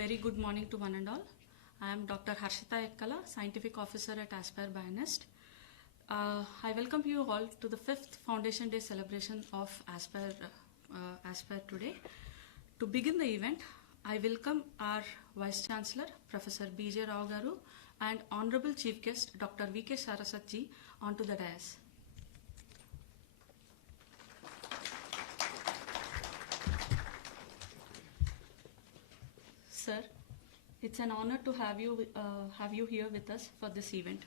very good morning to one and all. I am Dr. Harshita Ekkala, Scientific Officer at Aspire Bionest. I welcome you all to the 5th Foundation Day celebration of Aspire today. To begin the event, I welcome our Vice Chancellor, Professor B.J. Rao Garu, and Honorable Chief Guest, Dr. V K Saraswat ji, onto the dais. Sir, it's an honor to have you here with us for this event.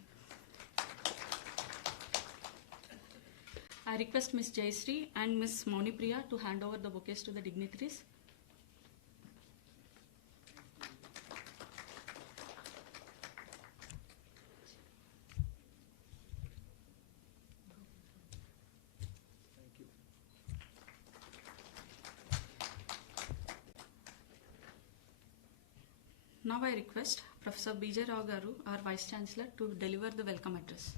I request Ms. Jayasree and Ms. Monipriya to hand over the bouquets to the dignitaries. Now I request Professor B.J. Rao Garu, our Vice Chancellor, to deliver the welcome address.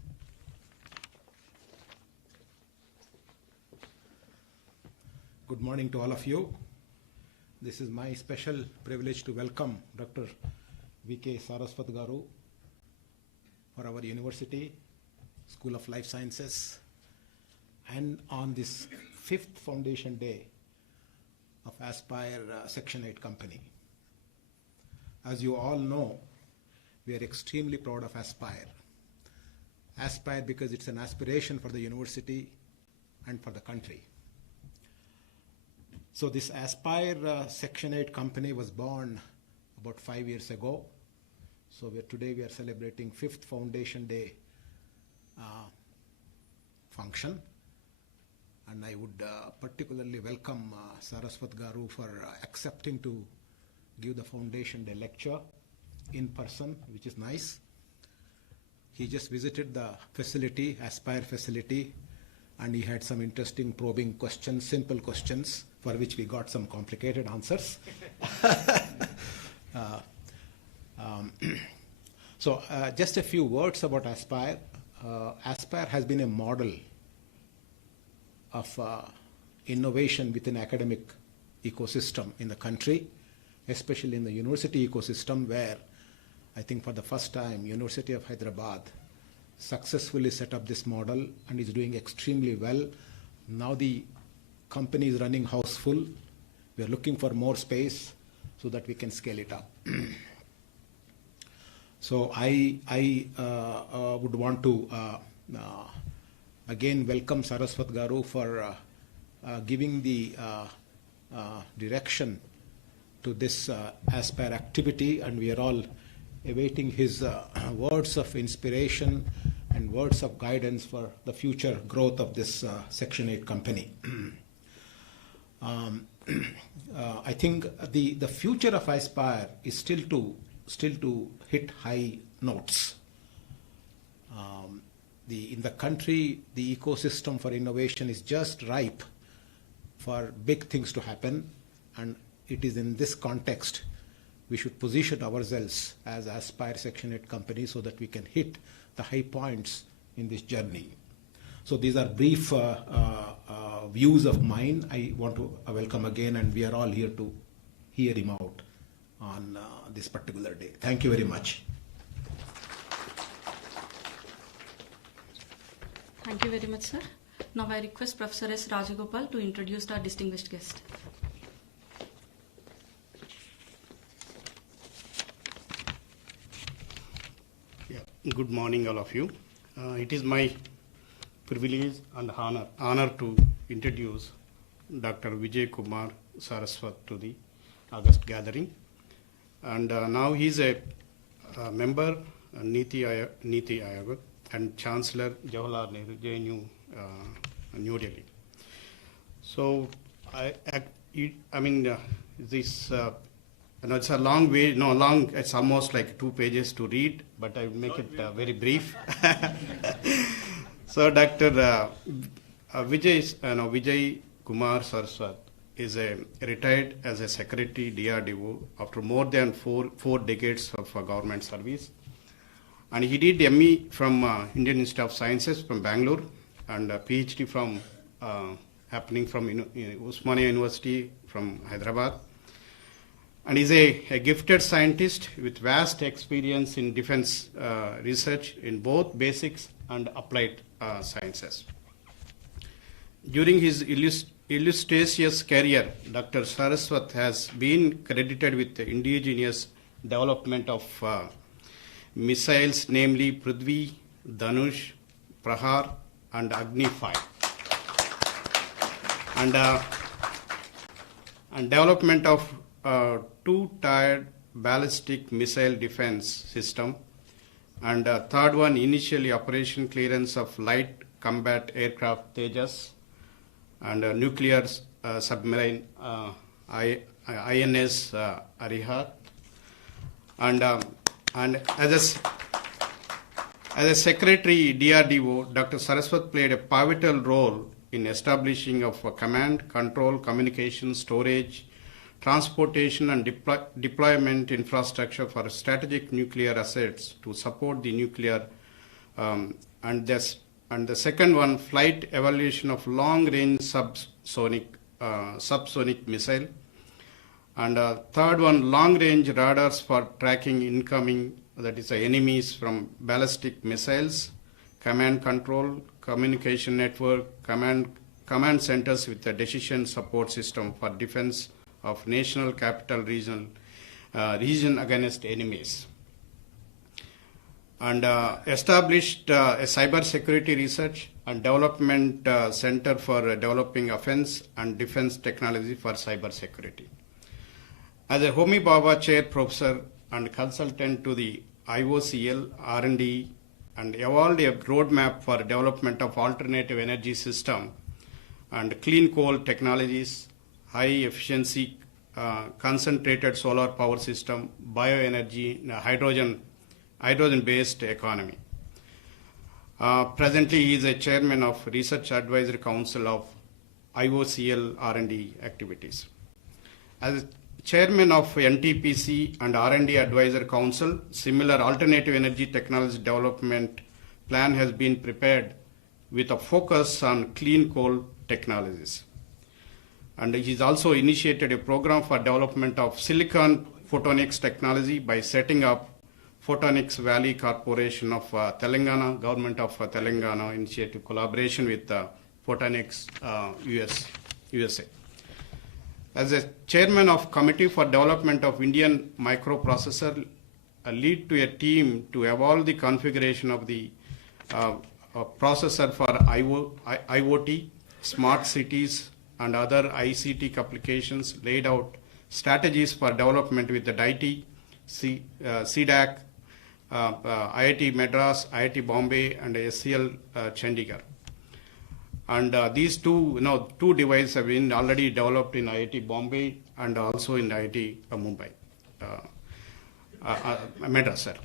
Good morning to all of you. This is my special privilege to welcome Dr. V K Saraswat Garu for our university, School of Life Sciences, and on this 5th Foundation Day of Aspire Section 8 company. As you all know, we are extremely proud of Aspire. Aspire because it's an aspiration for the university and for the country. So this Aspire Section 8 company was born about 5 years ago. So today we are celebrating 5th Foundation Day function. And I would particularly welcome Saraswat Garu for accepting to give the Foundation Day lecture in person, which is nice. He just visited the facility, Aspire facility, and he had some interesting probing questions, simple questions, for which we got some complicated answers. So just a few words about Aspire. Aspire has been a model of innovation within academic ecosystem in the country, especially in the university ecosystem, where I think for the first time, University of Hyderabad successfully set up this model and is doing extremely well. Now the company is running houseful. We are looking for more space so that we can scale it up. So I would want to again welcome Saraswat Garu for giving the direction to this Aspire activity, and we are all awaiting his words of inspiration and words of guidance for the future growth of this Section 8 company. I think the future of Aspire is still to hit high notes. In the country, the ecosystem for innovation is just ripe for big things to happen, and it is in this context we should position ourselves as Aspire Section 8 company so that we can hit the high points in this journey. So these are brief views of mine. I want to welcome again, and we are all here to hear him out on this particular day. Thank you very much. Thank you very much, sir. Now I request Professor S. Rajagopal to introduce our distinguished guest. Good morning, all of you. It is my privilege and honor to introduce Dr. Vijay Kumar Saraswat to the August gathering. And now he is a member Niti Aayog and Chancellor Jawaharlal Nehru JNU New Delhi. So this. It's a long way, it's almost like 2 pages to read, but I will make it very brief. So Dr. Vijay Kumar Saraswat is retired as a secretary DRDO after more than four decades of government service. And he did ME from Indian Institute of Sciences from Bangalore and a PhD from happening from Osmania University from Hyderabad. and is a gifted scientist with vast experience in defense research in both basics and applied sciences. During his illustrious career, Dr. Saraswat has been credited with the indigenous development of missiles, namely Prithvi, Dhanush, Prahar, and Agni 5. And development of two-tiered ballistic missile defense system, and third one, initially operation clearance of light combat aircraft Tejas, and nuclear submarine INS Arihat, and as a secretary DRDO, Dr. Saraswat played a pivotal role in establishing of a command, control, communication, storage, transportation, and deployment infrastructure for strategic nuclear assets to support the nuclear, and the second one, flight evaluation of long-range subsonic missile, and third one, long-range radars for tracking incoming, that is enemies from ballistic missiles, command control, communication network, command centers with a decision support system for defense of national capital region against enemies, and established a cyber security research and development center for developing offense and defense technology for cyber security. As a Homi Bhabha Chair Professor and consultant to the IOCL R&D, and evolved a roadmap for development of alternative energy system and clean coal technologies, high efficiency concentrated solar power system, bioenergy, hydrogen-based economy. Presently, he is a chairman of Research Advisory Council of IOCL R&D activities. As chairman of NTPC and R&D Advisor Council, similar alternative energy technology development plan has been prepared with a focus on clean coal technologies. And he's also initiated a program for development of silicon photonics technology by setting up Photonics Valley Corporation of Telangana, Government of Telangana initiative collaboration with Photonics USA. As a chairman of Committee for Development of Indian Microprocessor, lead to a team to evolve the configuration of the processor for IoT, smart cities, and other ICT applications, laid out strategies for development with the DITI, CDAC, IIT Madras, IIT Bombay, and SCL Chandigarh. And these two devices have been already developed in IIT Bombay and also in IIT Mumbai, Madras, sir.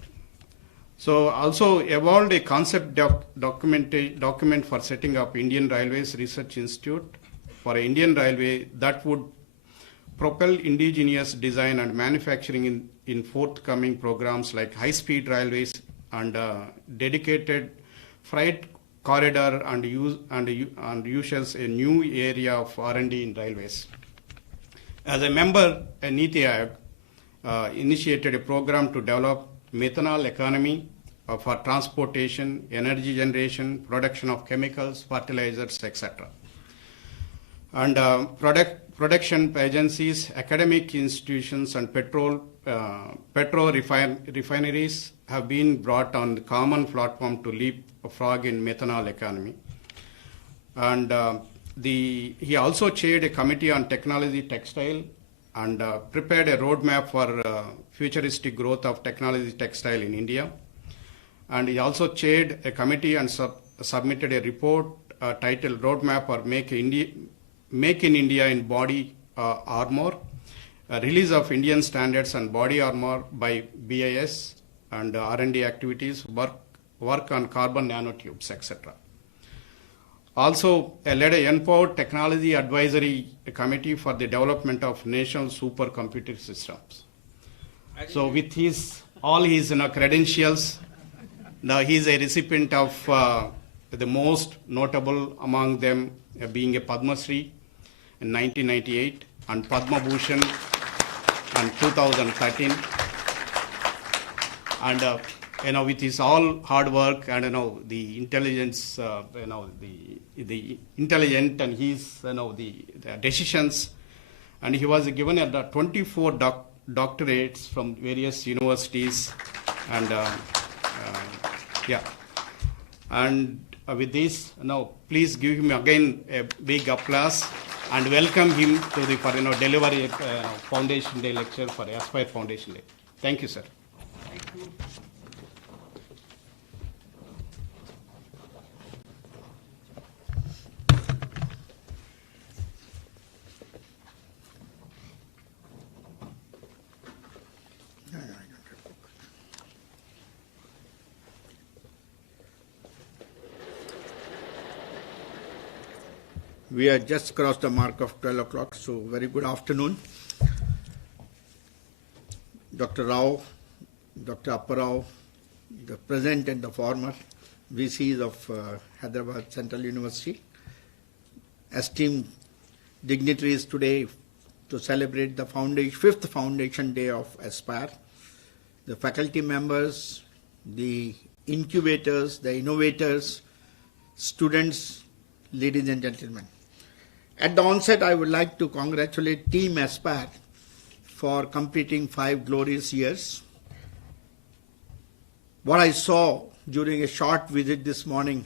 So also evolved a concept document for setting up Indian Railways Research Institute for Indian Railway that would propel indigenous design and manufacturing in forthcoming programs like high-speed railways and dedicated freight corridor and uses a new area of R&D in railways. As a member, NITI Aayog initiated a program to develop methanol economy for transportation, energy generation, production of chemicals, fertilizers, etc. And production agencies, academic institutions, and petrol refineries have been brought on the common platform to leapfrog in methanol economy. And he also chaired a committee on technology textile and prepared a roadmap for futuristic growth of technology textile in India. And he also chaired a committee and submitted a report titled Roadmap for Make in India in Body Armor, release of Indian standards and body armor by BIS, and R&D activities, work on carbon nanotubes, etc. Also led a Empowered Technology Advisory Committee for the development of national supercomputer systems. So with all his credentials, now he is a recipient of the most notable among them being a Padma Shri in 1998 and Padma Bhushan and 2013. And with his all hard work and the intelligence, the intelligent and his the decisions, and he was given 24 doctorates from various universities, and And with this, please give him again a big applause and welcome him to the deliver a Foundation Day lecture for Aspire Foundation Day. Thank you, sir. Thank you. We have just crossed the mark of 12 o'clock, so very good afternoon. Dr. Rao, Dr. Apparao, the present and the former VCs of Hyderabad Central University, esteemed dignitaries today to celebrate the fifth Foundation Day of Aspire, the faculty members, the incubators, the innovators, students, ladies and gentlemen. At the onset, I would like to congratulate Team Aspire for completing 5 glorious years. What I saw during a short visit this morning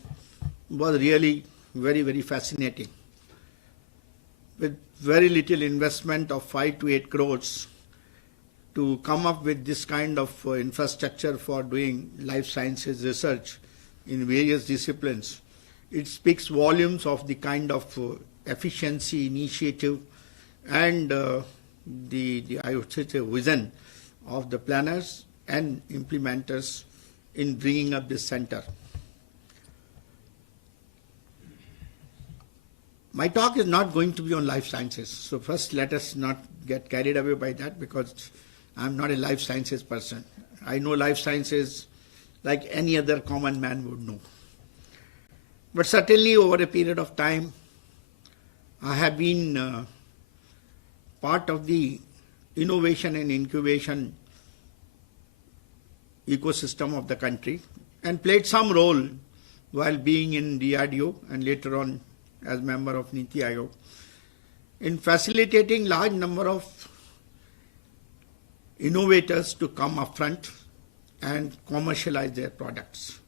was really very, very fascinating. With very little investment of 5 to 8 crores to come up with this kind of infrastructure for doing life sciences research in various disciplines, it speaks volumes of the kind of efficiency, initiative, and the I would say vision of the planners and implementers in bringing up this center. My talk is not going to be on life sciences. So first, let us not get carried away by that, because I'm not a life sciences person. I know life sciences like any other common man would know. But certainly over a period of time, I have been part of the innovation and incubation ecosystem of the country and played some role while being in DRDO and later on as member of Niti Aayog in facilitating large number of innovators to come up front and commercialize their products.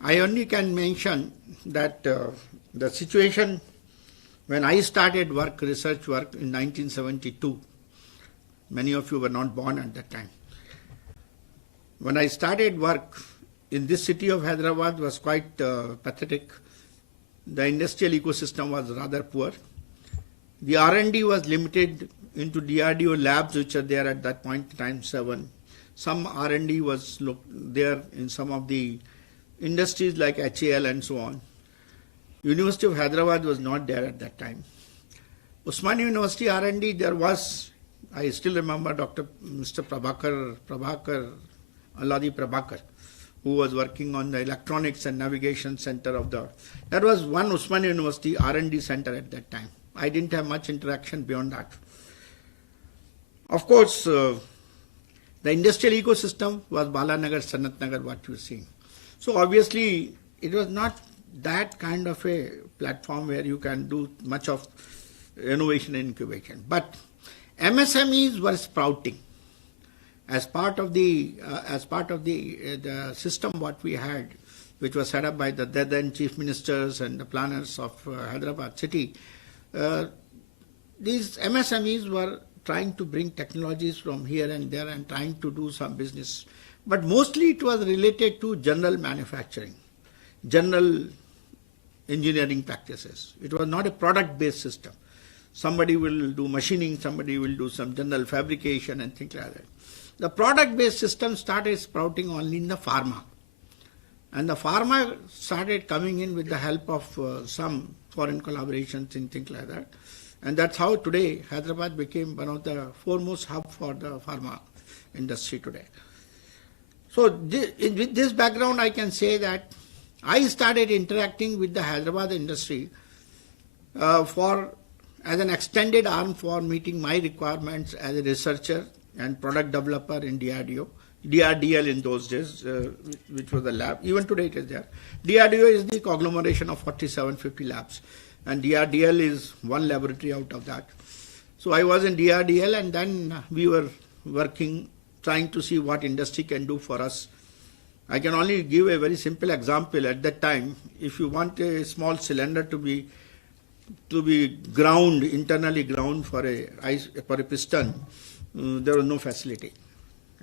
I only can mention that the situation when I started research work in 1972, many of you were not born at that time. When I started work in this city of Hyderabad was quite pathetic. The industrial ecosystem was rather poor. The R&D was limited into DRDO labs, which are there at that point in time, 7. Some R&D was there in some of the industries like HAL and so on. University of Hyderabad was not there at that time. Usmania University R&D, there was, I still remember Mr. Prabhakar, who was working on the electronics and navigation center of that was one Usmania University R&D center at that time. I didn't have much interaction beyond that. Of course, the industrial ecosystem was Balanagar, Sanat Nagar, what you are seeing. So obviously, it was not that kind of a platform where you can do much of innovation and incubation. But MSMEs were sprouting as part of the system what we had, which was set up by the then chief ministers and the planners of Hyderabad city. These MSMEs were trying to bring technologies from here and there and trying to do some business. But mostly it was related to general manufacturing, general engineering practices. It was not a product-based system. Somebody will do machining, somebody will do some general fabrication and things like that. The product-based system started sprouting only in the pharma. And the pharma started coming in with the help of some foreign collaborations and things like that. And that's how today Hyderabad became one of the foremost hubs for the pharma industry today. So with this background, I can say that I started interacting with the Hyderabad industry for as an extended arm for meeting my requirements as a researcher and product developer in DRDO. DRDL in those days, which was the lab. Even today it is there. DRDO is the conglomeration of 4750 labs, and DRDL is one laboratory out of that. So I was in DRDL, and then we were working, trying to see what industry can do for us. I can only give a very simple example. At that time, if you want a small cylinder to be ground, internally ground for a piston, there was no facility.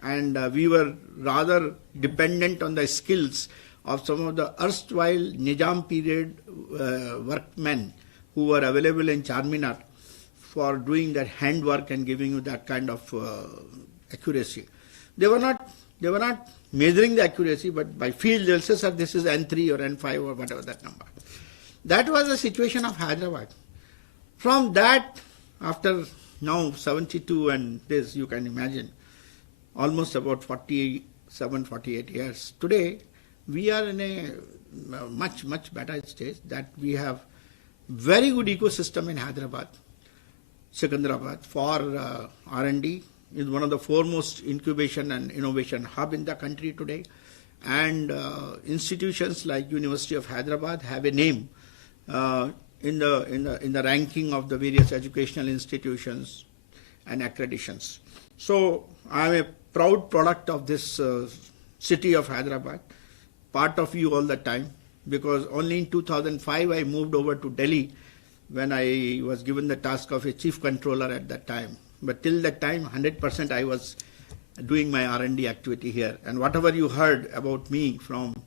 And we were rather dependent on the skills of some of the erstwhile Nizam period workmen who were available in Charminar for doing that handwork and giving you that kind of accuracy. They were not measuring the accuracy, but by field they'll say, sir, this is N3 or N5 or whatever that number. That was the situation of Hyderabad. From that, after now 72 and this, you can imagine, almost about 47, 48 years. Today, we are in a much, much better stage that we have very good ecosystem in Hyderabad, Secunderabad for R&D. Is one of the foremost incubation and innovation hub in the country today. And institutions like University of Hyderabad have a name in the ranking of the various educational institutions and accreditations. So I am a proud product of this city of Hyderabad, part of you all the time, because only in 2005 I moved over to Delhi when I was given the task of a chief controller at that time. But till that time, 100% I was doing my R&D activity here. And whatever you heard about me from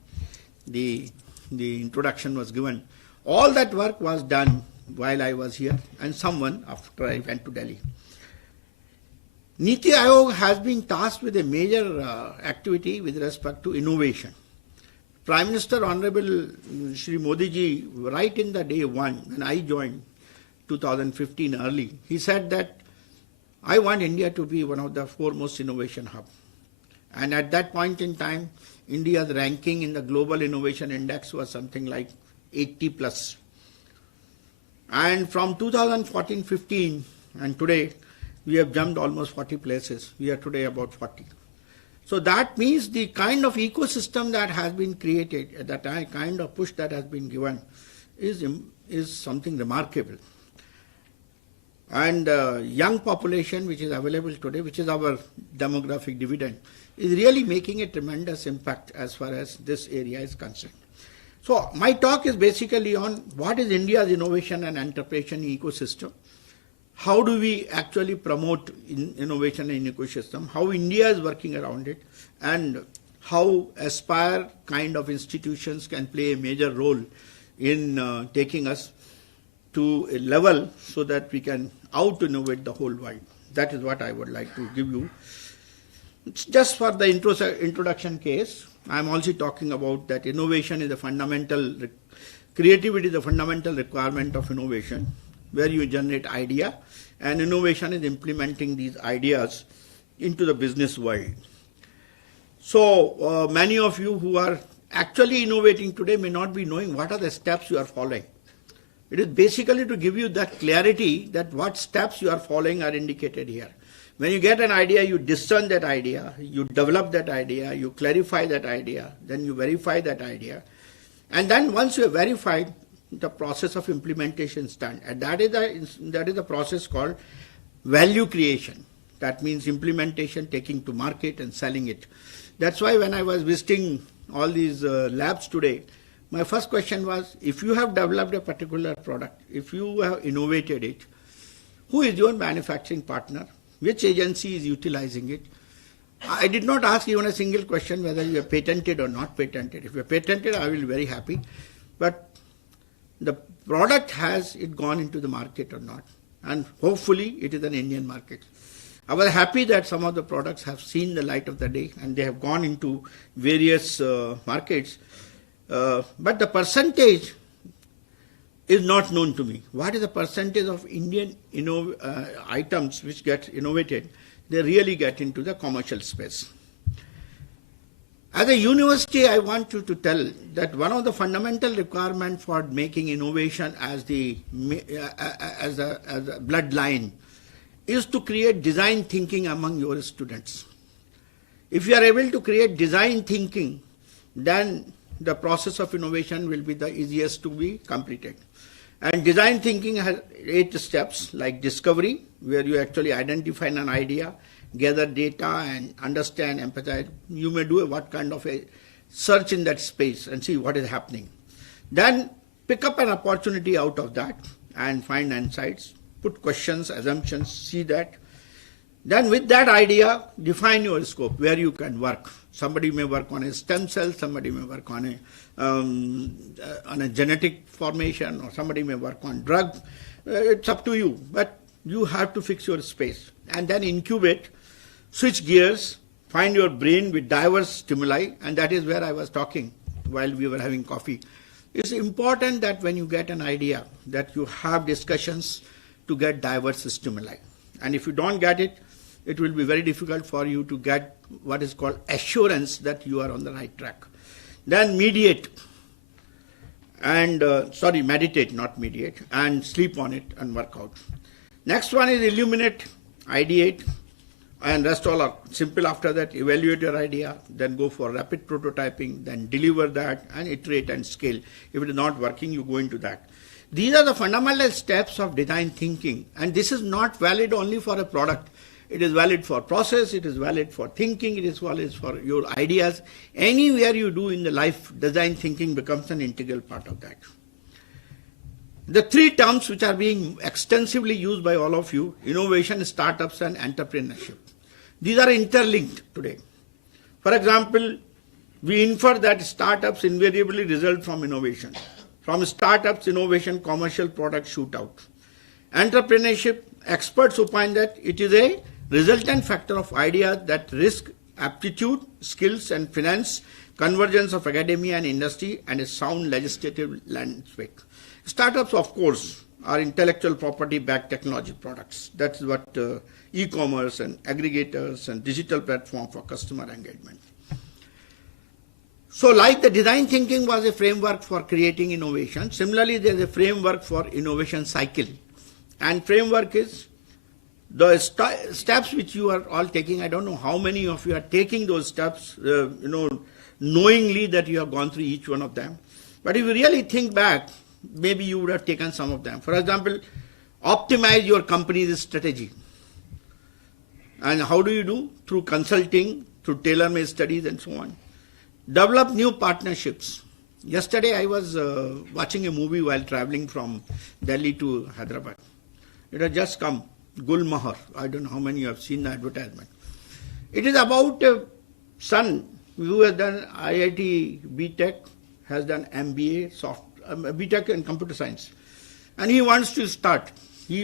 the introduction was given, all that work was done while I was here and someone after I went to Delhi. Niti Aayog has been tasked with a major activity with respect to innovation. Prime Minister Honorable Shri Modi ji, right in the day one, when I joined 2015 early, he said that I want India to be one of the foremost innovation hub. And at that point in time, India's ranking in the Global Innovation Index was something like 80 plus. And from 2014-15 and today, we have jumped almost 40 places. We are today about 40. So that means the kind of ecosystem that has been created, that kind of push that has been given is something remarkable. And young population which is available today, which is our demographic dividend, is really making a tremendous impact as far as this area is concerned. So my talk is basically on what is India's innovation and entrepreneurship ecosystem, how do we actually promote innovation in ecosystem, how India is working around it, and how Aspire kind of institutions can play a major role in taking us to a level so that we can out-innovate the whole world. That is what I would like to give you. It's just for the introduction case. I'm also talking about that innovation is a fundamental, creativity is a fundamental requirement of innovation, where you generate idea, and innovation is implementing these ideas into the business world. So many of you who are actually innovating today may not be knowing what are the steps you are following. It is basically to give you that clarity that what steps you are following are indicated here. When you get an idea, you discern that idea, you develop that idea, you clarify that idea, then you verify that idea. And then once you have verified, the process of implementation starts. And that is the process called value creation. That means implementation, taking to market and selling it. That's why when I was visiting all these labs today, my first question was, if you have developed a particular product, if you have innovated it, who is your manufacturing partner? Which agency is utilizing it? I did not ask even a single question whether you are patented or not patented. If you are patented, I will be very happy. But the product, has it gone into the market or not? And hopefully it is an Indian market. I was happy that some of the products have seen the light of the day and they have gone into various markets. But the percentage is not known to me. What is the percentage of Indian items which get innovated? They really get into the commercial space. As a university, I want you to tell that one of the fundamental requirements for making innovation as a bloodline is to create design thinking among your students. If you are able to create design thinking, then the process of innovation will be the easiest to be completed. And design thinking has 8 steps, like discovery, where you actually identify an idea, gather data and understand, empathize. You may do what kind of a search in that space and see what is happening. Then pick up an opportunity out of that and find insights, put questions, assumptions, see that. Then with that idea, define your scope, where you can work. Somebody may work on a stem cell, somebody may work on a genetic formation, or somebody may work on drug. It's up to you, but you have to fix your space. And then incubate, switch gears, find your brain with diverse stimuli, and that is where I was talking while we were having coffee. It's important that when you get an idea, that you have discussions to get diverse stimuli. And if you don't get it, it will be very difficult for you to get what is called assurance that you are on the right track. Then meditate, and meditate, not mediate, and sleep on it and work out. Next one is illuminate, ideate, and rest all are simple after that. Evaluate your idea, then go for rapid prototyping, then deliver that and iterate and scale. If it is not working, you go into that. These are the fundamental steps of design thinking, and this is not valid only for a product. It is valid for process, it is valid for thinking, it is valid for your ideas. Anywhere you do in the life, design thinking becomes an integral part of that. The 3 terms which are being extensively used by all of you, innovation, startups, and entrepreneurship. These are interlinked today. For example, we infer that startups invariably result from innovation. From startups, innovation, commercial products shoot out. Entrepreneurship, experts opine that it is a resultant factor of ideas that risk aptitude, skills, and finance, convergence of academia and industry, and a sound legislative landscape. Startups, of course, are intellectual property-backed technology products. That's what e-commerce and aggregators and digital platform for customer engagement. So like the design thinking was a framework for creating innovation, similarly there is a framework for innovation cycle. And framework is the steps which you are all taking. I don't know how many of you are taking those steps, knowingly that you have gone through each one of them. But if you really think back, maybe you would have taken some of them. For example, optimize your company's strategy. And how do you do? Through consulting, through tailor-made studies and so on. Develop new partnerships. Yesterday I was watching a movie while traveling from Delhi to Hyderabad. It has just come, Gulmohar. I don't know how many you have seen the advertisement. It is about a son who has done IIT BTech, has done MBA, BTech in computer science. And he wants to start. He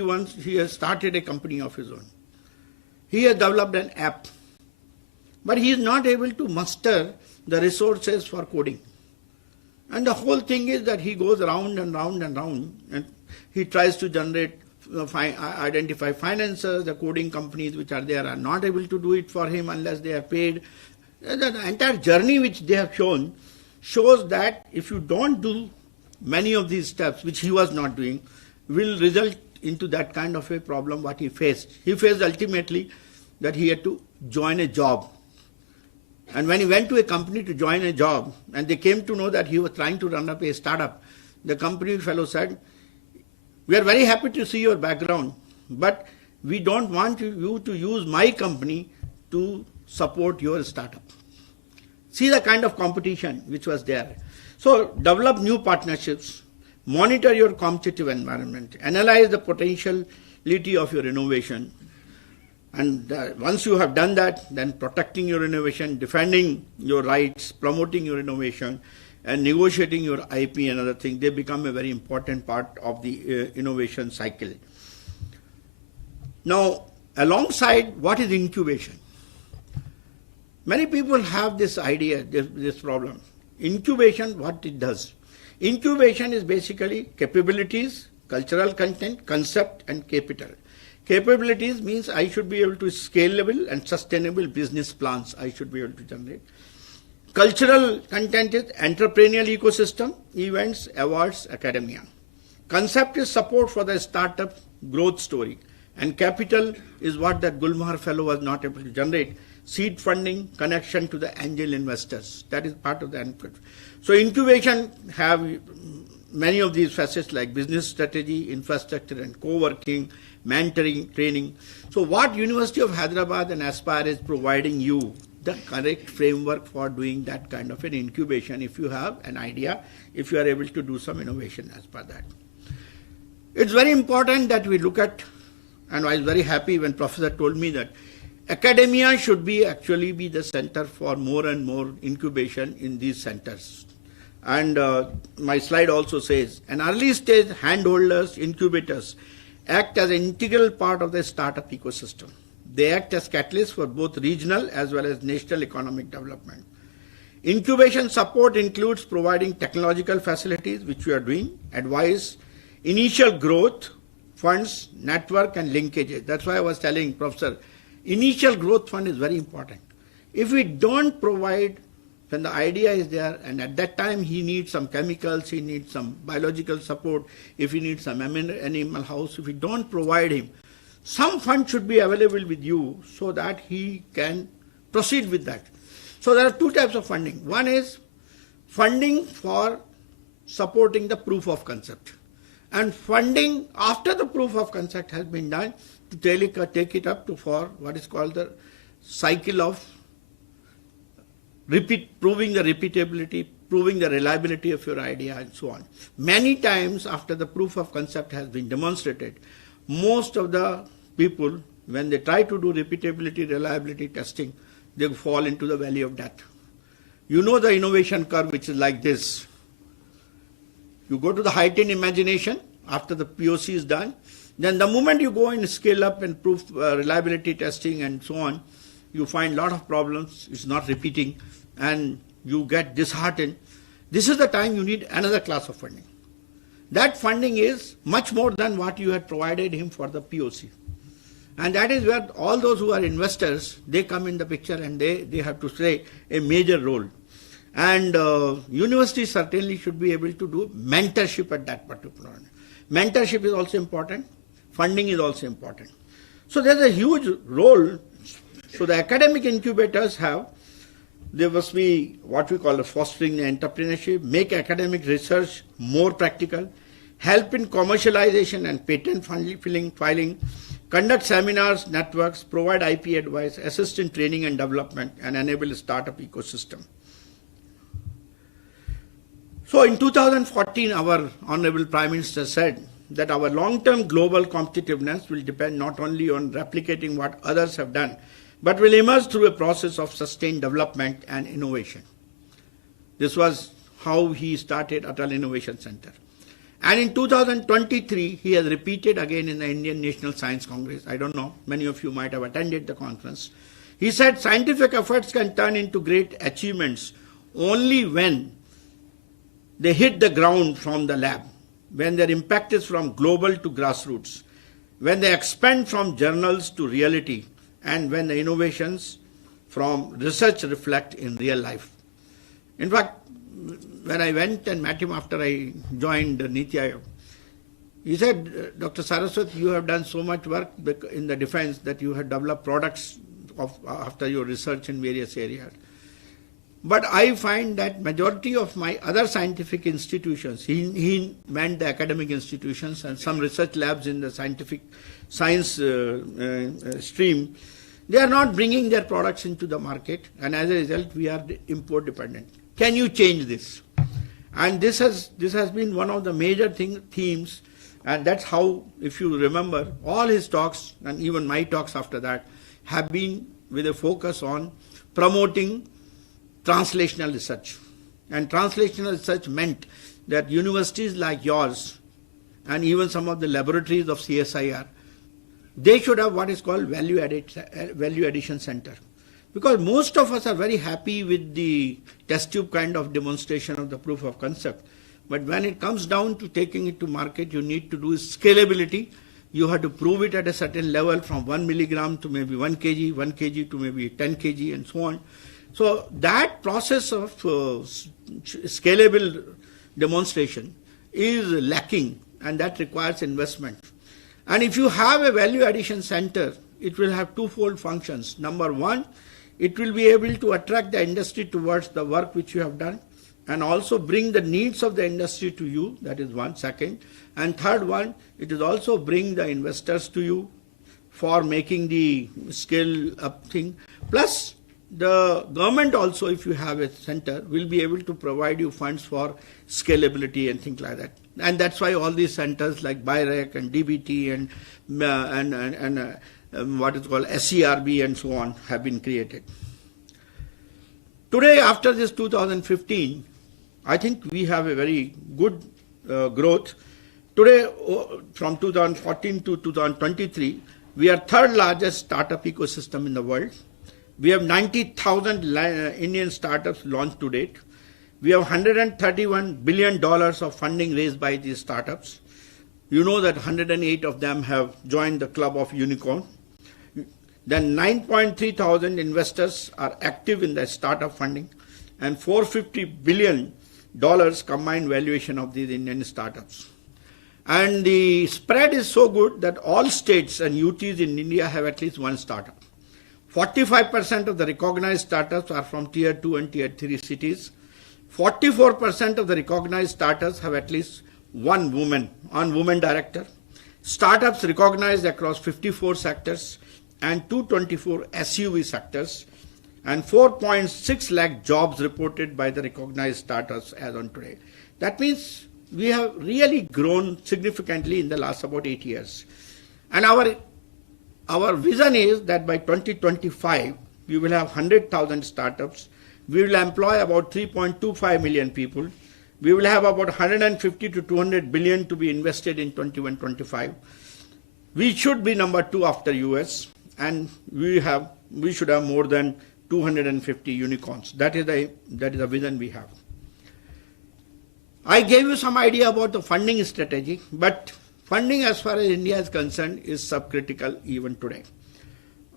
has started a company of his own. He has developed an app. But he is not able to muster the resources for coding. And the whole thing is that he goes round and round and round, and he tries to identify financiers. The coding companies which are there are not able to do it for him unless they are paid. The entire journey which they have shown shows that if you don't do many of these steps, which he was not doing, will result into that kind of a problem what he faced. He faced ultimately that he had to join a job. And when he went to a company to join a job, and they came to know that he was trying to run up a startup, the company fellow said, "We are very happy to see your background, but we don't want you to use my company to support your startup." See the kind of competition which was there. So develop new partnerships, monitor your competitive environment, analyze the potentiality of your innovation. And once you have done that, then protecting your innovation, defending your rights, promoting your innovation, and negotiating your IP and other things, they become a very important part of the innovation cycle. Now, alongside, what is incubation? Many people have this idea, this problem. Incubation, what it does? Incubation is basically capabilities, cultural content, concept, and capital. Capabilities means I should be able to scalable and sustainable business plans I should be able to generate. Cultural content is entrepreneurial ecosystem, events, awards, academia. Concept is support for the startup growth story. And capital is what that Gulmohar fellow was not able to generate. Seed funding, connection to the angel investors. That is part of the input. So incubation have many of these facets like business strategy, infrastructure and co-working, mentoring, training. So what University of Hyderabad and Aspire is providing you the correct framework for doing that kind of an incubation if you have an idea, if you are able to do some innovation as per that. It's very important that we look at, and I was very happy when Professor told me that academia should be actually be the center for more and more incubation in these centers. And my slide also says, an early stage handholders, incubators act as an integral part of the startup ecosystem. They act as catalysts for both regional as well as national economic development. Incubation support includes providing technological facilities, which we are doing, advice, initial growth, funds, network and linkages. That's why I was telling Professor, initial growth fund is very important. If we don't provide, when the idea is there, and at that time he needs some chemicals, he needs some biological support, if he needs some animal house, if we don't provide him, some fund should be available with you so that he can proceed with that. So there are two types of funding. One is funding for supporting the proof of concept, and funding after the proof of concept has been done to take it up to for what is called the cycle of proving the repeatability, proving the reliability of your idea and so on. Many times after the proof of concept has been demonstrated, most of the people, when they try to do repeatability, reliability testing, they fall into the valley of death. You know the innovation curve, which is like this. You go to the heightened imagination after the POC is done. Then the moment you go and scale up and prove reliability testing and so on, you find a lot of problems. It's not repeating and you get disheartened. This is the time you need another class of funding. That funding is much more than what you had provided him for the POC. And that is where all those who are investors, they come in the picture and they have to play a major role. And universities certainly should be able to do mentorship at that particular point. Mentorship is also important. Funding is also important. So there's a huge role. So the academic incubators there must be what we call fostering the entrepreneurship, make academic research more practical, help in commercialization and patent filing, conduct seminars, networks, provide IP advice, assist in training and development, and enable a startup ecosystem. So in 2014, our Honorable Prime Minister said that our long-term global competitiveness will depend not only on replicating what others have done, but will emerge through a process of sustained development and innovation. This was how he started Atal Innovation Center. And in 2023, he has repeated again in the Indian National Science Congress. I don't know, many of you might have attended the conference. He said scientific efforts can turn into great achievements only when they hit the ground from the lab, when their impact is from global to grassroots, when they expand from journals to reality, and when the innovations from research reflect in real life. In fact, when I went and met him after I joined Niti Aayog, he said, Dr. Saraswat, you have done so much work in the defense that you have developed products after your research in various areas. But I find that majority of my other scientific institutions, he meant the academic institutions and some research labs in the science stream, they are not bringing their products into the market, and as a result, we are import dependent. Can you change this? And this has been one of the major themes, and that's how, if you remember, all his talks and even my talks after that have been with a focus on promoting translational research. And translational research meant that universities like yours and even some of the laboratories of CSIR, they should have what is called value addition center. Because most of us are very happy with the test tube kind of demonstration of the proof of concept. But when it comes down to taking it to market, you need to do scalability. You have to prove it at a certain level from 1 milligram to maybe 1 kg, 1 kg to maybe 10 kg and so on. So that process of scalable demonstration is lacking, and that requires investment. And if you have a value addition center, it will have twofold functions. Number one, it will be able to attract the industry towards the work which you have done, and also bring the needs of the industry to you. That is one. Second. And third one, it is also bring the investors to you for making the scale up thing. Plus, the government also, if you have a center, will be able to provide you funds for scalability and things like that. And that's why all these centers like BIREC and DBT and what is called SCRB and so on have been created. Today, after this 2015, I think we have a very good growth. Today, from 2014 to 2023, we are third largest startup ecosystem in the world. We have 90,000 Indian startups launched to date. We have $131 billion of funding raised by these startups. You know that 108 of them have joined the club of unicorn. Then 9.3 thousand investors are active in the startup funding, and $450 billion combined valuation of these Indian startups. And the spread is so good that all states and UTs in India have at least one startup. 45% of the recognized startups are from Tier 2 and Tier 3 cities. 44% of the recognized startups have at least one woman director. Startups recognized across 54 sectors and 224 SUV sectors, and 4.6 lakh jobs reported by the recognized startups as on today. That means we have really grown significantly in the last about 8 years. And our vision is that by 2025, we will have 100,000 startups. We will employ about 3.25 million people. We will have about 150 to 200 billion to be invested in 21-25. We should be number 2 after US, and we should have more than 250 unicorns. That is the vision we have. I gave you some idea about the funding strategy, but funding as far as India is concerned is subcritical even today.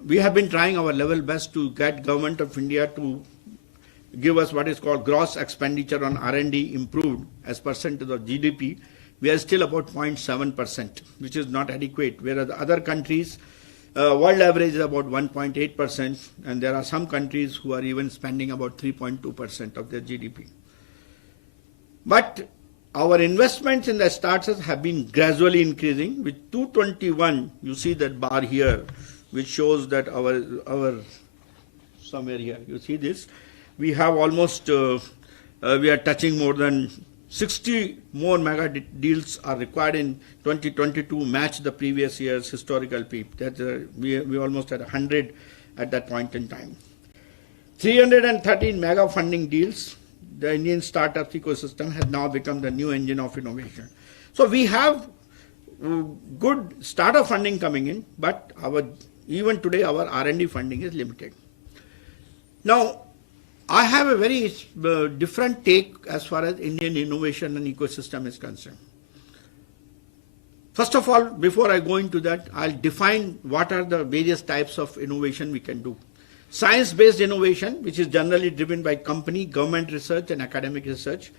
We have been trying our level best to get Government of India to give us what is called gross expenditure on R&D improved as percentage of GDP. We are still about 0.7%, which is not adequate, whereas other countries, world average is about 1.8%, and there are some countries who are even spending about 3.2% of their GDP. But our investments in the startups have been gradually increasing. With 221, you see that bar here, which shows that our somewhere here, you see this, we have almost, we are touching more than 60 more mega deals are required in 2022, match the previous year's historical peak. That we almost had 100 at that point in time. 313 mega funding deals. The Indian startup ecosystem has now become the new engine of innovation. So we have good startup funding coming in, but even today our R&D funding is limited. Now, I have a very different take as far as Indian innovation and ecosystem is concerned. First of all, before I go into that, I'll define what are the various types of innovation we can do. Science-based innovation, which is generally driven by company, government research and academic research,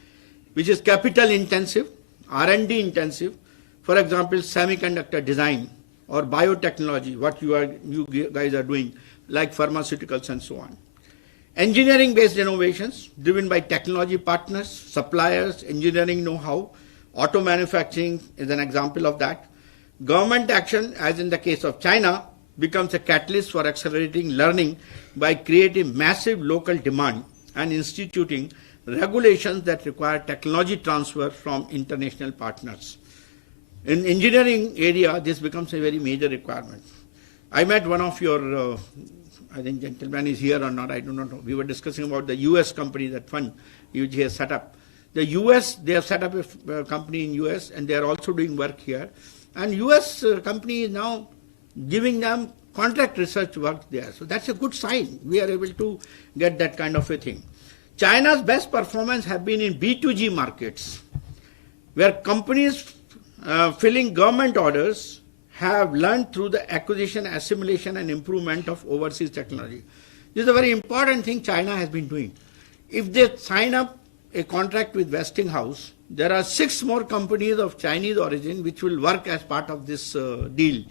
which is capital intensive, R&D intensive, for example, semiconductor design or biotechnology, what you guys are doing, like pharmaceuticals and so on. Engineering-based innovations driven by technology partners, suppliers, engineering know-how, auto manufacturing is an example of that. Government action, as in the case of China, becomes a catalyst for accelerating learning by creating massive local demand and instituting regulations that require technology transfer from international partners. In engineering area, this becomes a very major requirement. I met one of your I think gentleman is here or not, I do not know. We were discussing about the US company, that fund which he has set up. The US, they have set up a company in US and they are also doing work here. And US company is now giving them contract research work there. So that's a good sign. We are able to get that kind of a thing. China's best performance have been in B2G markets, where companies filling government orders have learned through the acquisition, assimilation and improvement of overseas technology. This is a very important thing China has been doing. If they sign up a contract with Westinghouse, there are 6 more companies of Chinese origin which will work as part of this deal.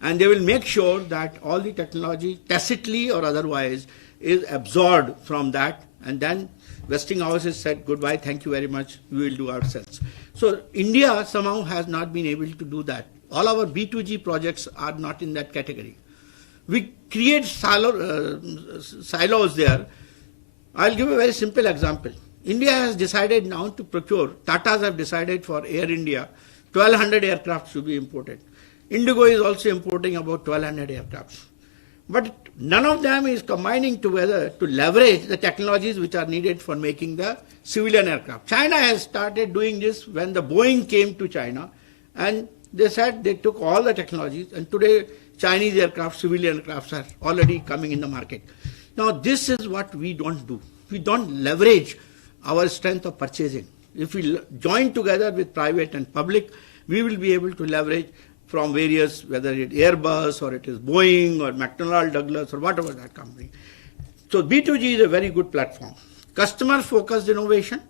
And they will make sure that all the technology, tacitly or otherwise, is absorbed from that. And then Westinghouse has said, goodbye, thank you very much, we will do ourselves. So India somehow has not been able to do that. All our B2G projects are not in that category. We create silos there. I'll give a very simple example. India has decided now to procure, Tatas have decided for Air India, 1,200 aircraft should be imported. Indigo is also importing about 1,200 aircraft. But none of them is combining together to leverage the technologies which are needed for making the civilian aircraft. China has started doing this when the Boeing came to China, and they said they took all the technologies, and today Chinese aircraft, civilian aircraft are already coming in the market. Now this is what we don't do. We don't leverage our strength of purchasing. If we join together with private and public, we will be able to leverage from various, whether it is Airbus or it is Boeing or McDonnell Douglas or whatever that company. So B2G is a very good platform. Customer-focused innovation,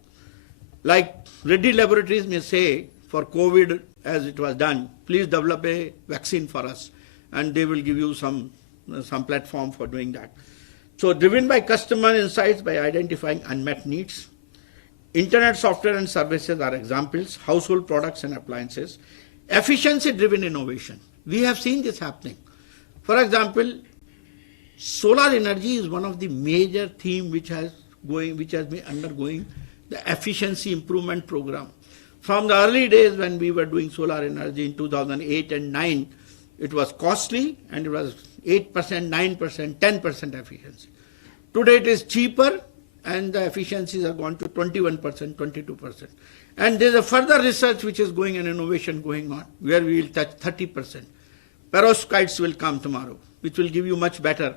like Reddy Laboratories may say for COVID as it was done, please develop a vaccine for us, and they will give you some platform for doing that. So driven by customer insights by identifying unmet needs. Internet software and services are examples, household products and appliances. Efficiency-driven innovation. We have seen this happening. For example, solar energy is one of the major themes which has been undergoing the efficiency improvement program. From the early days when we were doing solar energy in 2008 and 9, it was costly and it was 8%, 9%, 10% efficiency. Today it is cheaper and the efficiencies have gone to 21%, 22%. And there is a further research which is going and innovation going on where we will touch 30%. Perovskites will come tomorrow, which will give you much better.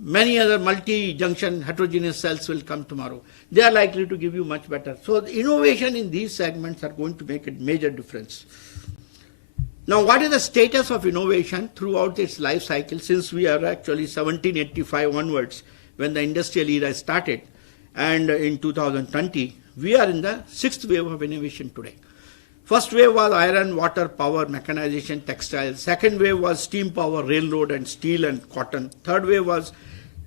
Many other multi-junction heterogeneous cells will come tomorrow. They are likely to give you much better. So the innovation in these segments are going to make a major difference. Now, what is the status of innovation throughout its life cycle since we are actually 1785 onwards when the industrial era started, and in 2020, we are in the 6th wave of innovation today. First wave was iron, water, power, mechanization, textiles. Second wave was steam power, railroad and steel and cotton. Third wave was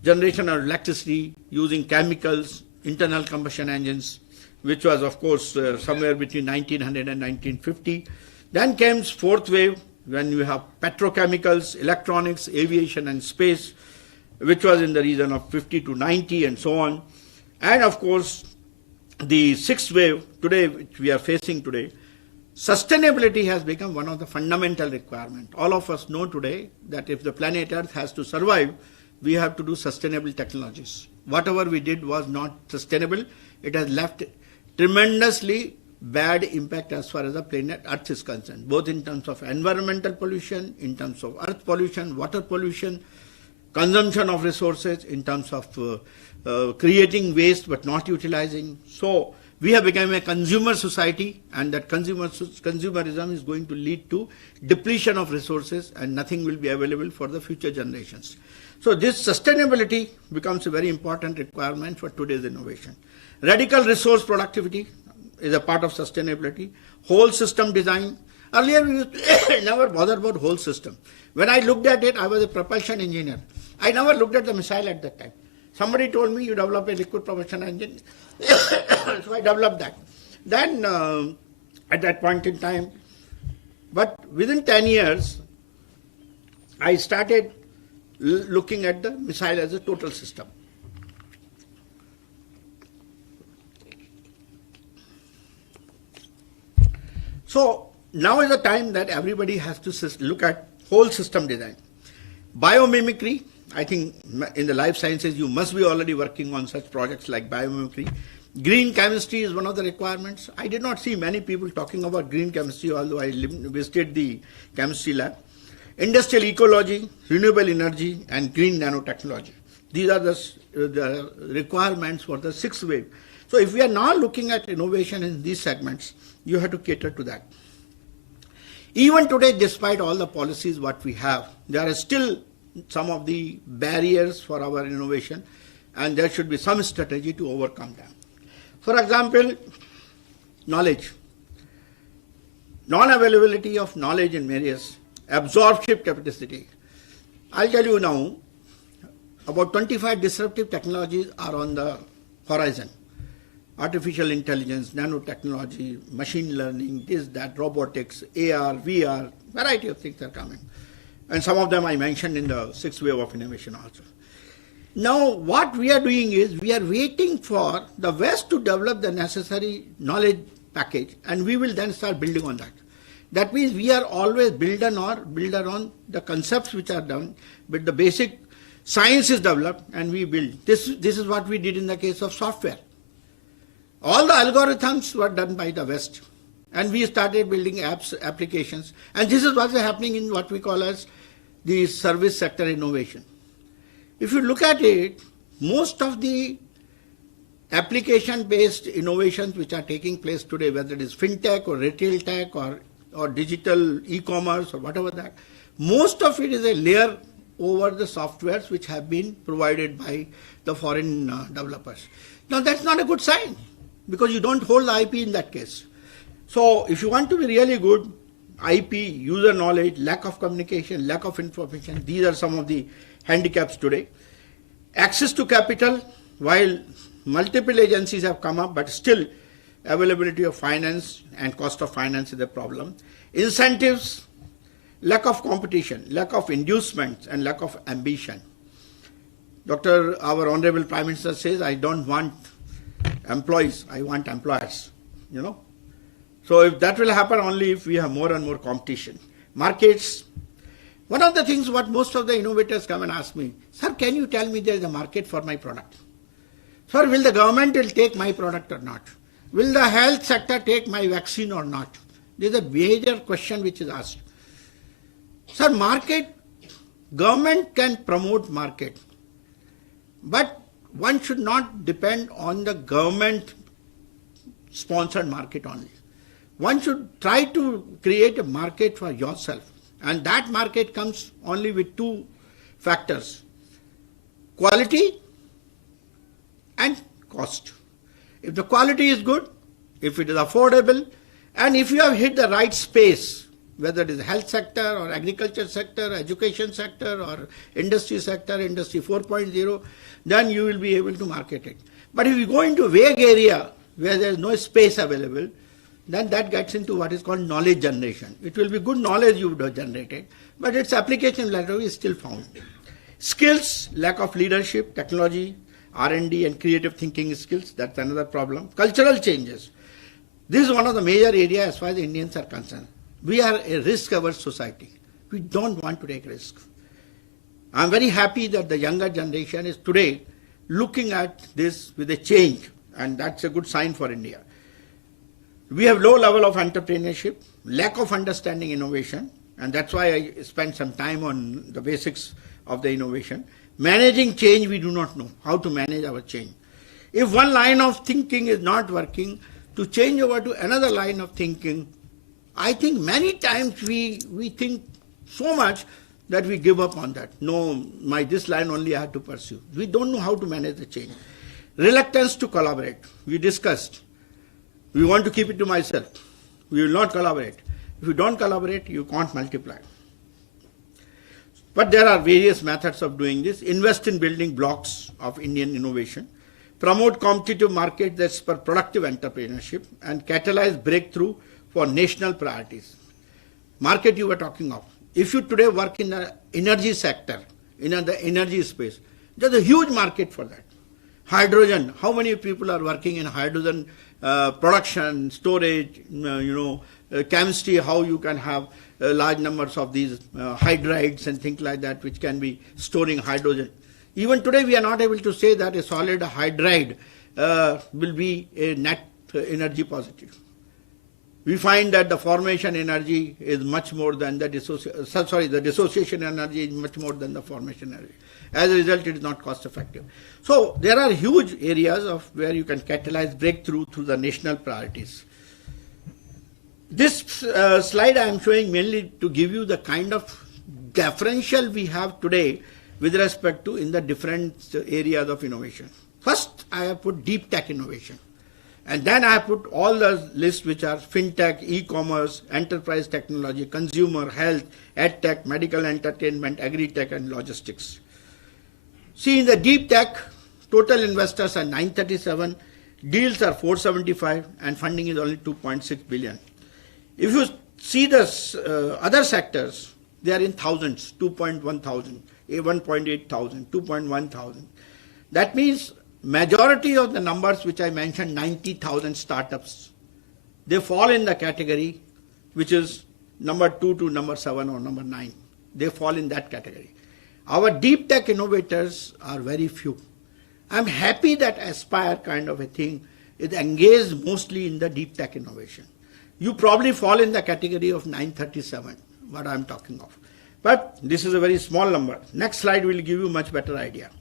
generation of electricity using chemicals, internal combustion engines, which was of course somewhere between 1900 and 1950. Then came fourth wave when you have petrochemicals, electronics, aviation and space, which was in the region of 50 to 90 and so on. And of course, the 6th wave today, which we are facing today, sustainability has become one of the fundamental requirements. All of us know today that if the planet Earth has to survive, we have to do sustainable technologies. Whatever we did was not sustainable. It has left tremendously bad impact as far as the planet Earth is concerned, both in terms of environmental pollution, in terms of earth pollution, water pollution, consumption of resources, in terms of creating waste but not utilizing. So we have become a consumer society, and that consumerism is going to lead to depletion of resources and nothing will be available for the future generations. So this sustainability becomes a very important requirement for today's innovation. Radical resource productivity is a part of sustainability. Whole system design. Earlier we used to never bother about whole system. When I looked at it, I was a propulsion engineer. I never looked at the missile at that time. Somebody told me you develop a liquid propulsion engine. So I developed that. Then at that point in time, but within 10 years, I started looking at the missile as a total system. So now is the time that everybody has to look at whole system design. Biomimicry, I think in the life sciences you must be already working on such projects like biomimicry. Green chemistry is one of the requirements. I did not see many people talking about green chemistry, although I visited the chemistry lab. Industrial ecology, renewable energy, and green nanotechnology. These are the requirements for the 6th wave. So if we are now looking at innovation in these segments, you have to cater to that. Even today, despite all the policies what we have, there are still some of the barriers for our innovation, and there should be some strategy to overcome them. For example, knowledge. Non-availability of knowledge in various absorption capacity. I'll tell you now, about 25 disruptive technologies are on the horizon. Artificial intelligence, nanotechnology, machine learning, this, that, robotics, AR, VR, variety of things are coming. And some of them I mentioned in the sixth wave of innovation also. Now, what we are doing is we are waiting for the West to develop the necessary knowledge package, and we will then start building on that. That means we are always builder on the concepts which are done, but the basic science is developed and we build. This is what we did in the case of software. All the algorithms were done by the West, and we started building apps, applications, and this is what's happening in what we call as the service sector innovation. If you look at it, most of the application-based innovations which are taking place today, whether it is fintech or retail tech or digital e-commerce or whatever that, most of it is a layer over the softwares which have been provided by the foreign developers. Now that's not a good sign, because you don't hold the IP in that case. So if you want to be really good, IP, user knowledge, lack of communication, lack of information, these are some of the handicaps today. Access to capital, while multiple agencies have come up, but still availability of finance and cost of finance is a problem. Incentives, lack of competition, lack of inducements, and lack of ambition. Our Honorable Prime Minister says, I don't want employees, I want employers, you know. So if that will happen only if we have more and more competition. Markets. One of the things what most of the innovators come and ask me, sir, can you tell me there is a market for my product? Sir, will the government will take my product or not? Will the health sector take my vaccine or not? This is a major question which is asked. Sir, market, government can promote market, but one should not depend on the government sponsored market only. One should try to create a market for yourself, and that market comes only with two factors: quality and cost. If the quality is good, if it is affordable, and if you have hit the right space, whether it is health sector or agriculture sector, education sector or industry sector, industry 4.0, then you will be able to market it. But if you go into a vague area where there is no space available, then that gets into what is called knowledge generation. It will be good knowledge you would have generated, but its application later is still found. Skills, lack of leadership, technology, R&D and creative thinking skills, that's another problem. Cultural changes. This is one of the major areas as far as the Indians are concerned. We are a risk-averse society. We don't want to take risks. I'm very happy that the younger generation is today looking at this with a change, and that's a good sign for India. We have low level of entrepreneurship, lack of understanding innovation, and that's why I spent some time on the basics of the innovation. Managing change, we do not know how to manage our change. If one line of thinking is not working, to change over to another line of thinking, I think many times we think so much that we give up on that. No, this line only I have to pursue. We don't know how to manage the change. Reluctance to collaborate. We discussed. We want to keep it to myself. We will not collaborate. If you don't collaborate, you can't multiply. But there are various methods of doing this. Invest in building blocks of Indian innovation. Promote competitive market that's for productive entrepreneurship, and catalyze breakthrough for national priorities. Market you were talking of. If you today work in the energy sector, in the energy space, there's a huge market for that. Hydrogen, how many people are working in hydrogen production, storage, chemistry, how you can have large numbers of these hydrides and things like that which can be storing hydrogen. Even today we are not able to say that a solid hydride will be a net energy positive. We find that the formation energy is much more than the dissociation energy is much more than the formation energy. As a result, it is not cost effective. So there are huge areas of where you can catalyze breakthrough through the national priorities. This slide I am showing mainly to give you the kind of differential we have today with respect to in the different areas of innovation. First, I have put deep tech innovation. And then I have put all the lists which are fintech, e-commerce, enterprise technology, consumer, health, edtech, medical entertainment, agri-tech and logistics. See, in the deep tech, total investors are 937, deals are 475 and funding is only 2.6 billion. If you see the other sectors, they are in thousands, 2.1 thousand, 1.8 thousand, 2.1 thousand. That means majority of the numbers which I mentioned, 90,000 startups, they fall in the category which is number 2 to number 7 or number 9. They fall in that category. Our deep tech innovators are very few. I'm happy that Aspire kind of a thing is engaged mostly in the deep tech innovation. You probably fall in the category of 937, what I'm talking of. But this is a very small number. Next slide will give you much better idea.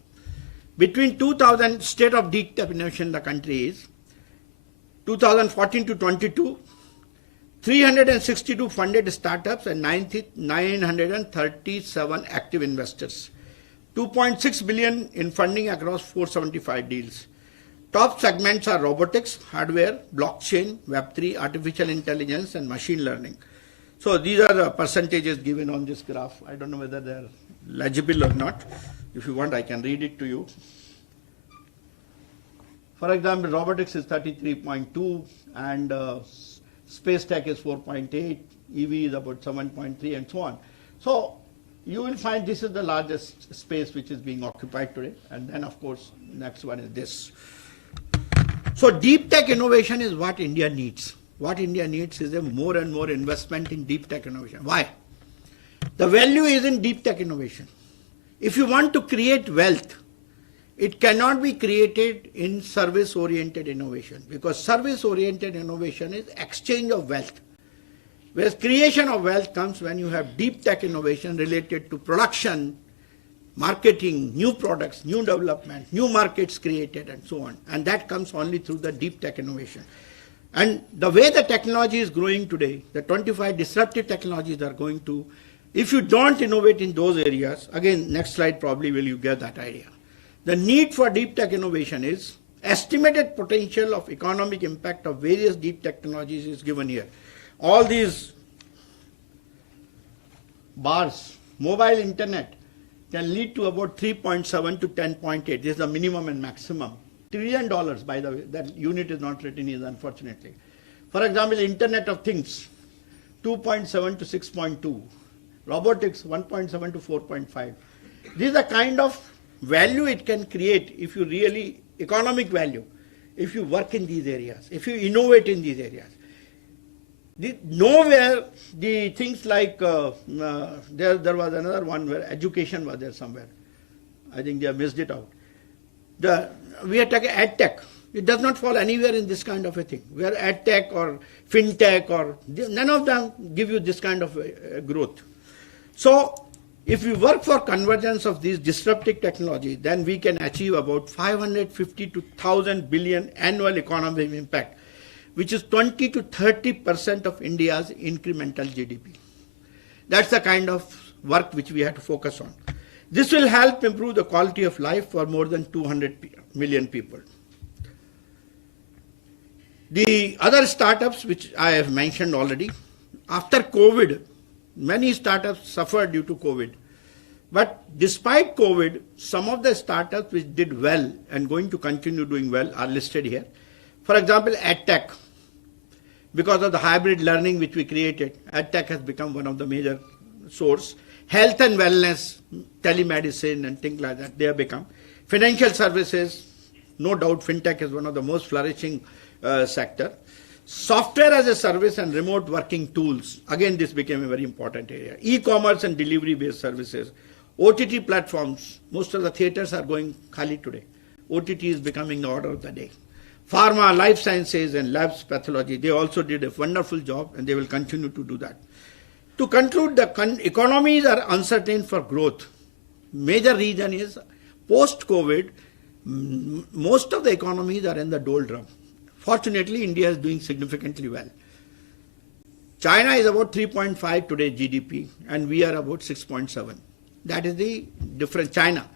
Between 2000, state of deep tech innovation in the country is 2014 to 22, 362 funded startups and 937 active investors. 2.6 billion in funding across 475 deals. Top segments are robotics, hardware, blockchain, Web3, artificial intelligence and machine learning. So these are the percentages given on this graph. I don't know whether they're legible or not. If you want, I can read it to you. For example, robotics is 33.2 and space tech is 4.8, EV is about 7.3 and so on. So you will find this is the largest space which is being occupied today. And then of course, next one is this. So deep tech innovation is what India needs. What India needs is a more and more investment in deep tech innovation. Why? The value is in deep tech innovation. If you want to create wealth, it cannot be created in service-oriented innovation, because service-oriented innovation is exchange of wealth. Whereas creation of wealth comes when you have deep tech innovation related to production, marketing, new products, new development, new markets created and so on. And that comes only through the deep tech innovation. And the way the technology is growing today, the 25 disruptive technologies are going to, if you don't innovate in those areas, again, next slide probably will you get that idea. The need for deep tech innovation is estimated potential of economic impact of various deep technologies is given here. All these bars, mobile internet can lead to about 3.7 to 10.8. This is the minimum and maximum. $1 trillion, by the way, that unit is not written here, unfortunately. For example, Internet of Things, 2.7 to 6.2. Robotics, 1.7 to 4.5. This is the kind of value it can create if you really, economic value, if you work in these areas, if you innovate in these areas. Nowhere the things like, there was another one where education was there somewhere. I think they have missed it out. We are talking edtech. It does not fall anywhere in this kind of a thing. Where edtech or fintech or none of them give you this kind of growth. So if we work for convergence of these disruptive technologies, then we can achieve about 550 to 1,000 billion annual economic impact, which is 20 to 30% of India's incremental GDP. That's the kind of work which we have to focus on. This will help improve the quality of life for more than 200 million people. The other startups which I have mentioned already, after COVID, many startups suffered due to COVID. But despite COVID, some of the startups which did well and going to continue doing well are listed here. For example, EdTech. Because of the hybrid learning which we created, EdTech has become one of the major source. Health and wellness, telemedicine and things like that, they have become. Financial services, no doubt fintech is one of the most flourishing sector. Software as a service and remote working tools, again this became a very important area. E-commerce and delivery based services. OTT platforms, most of the theaters are going khali today. OTT is becoming the order of the day. Pharma, life sciences and labs pathology, they also did a wonderful job and they will continue to do that. To conclude, the economies are uncertain for growth. Major reason is post-COVID, most of the economies are in the doldrum. Fortunately, India is doing significantly well. China is about 3.5 today GDP, and we are about 6.7. That is the difference. China.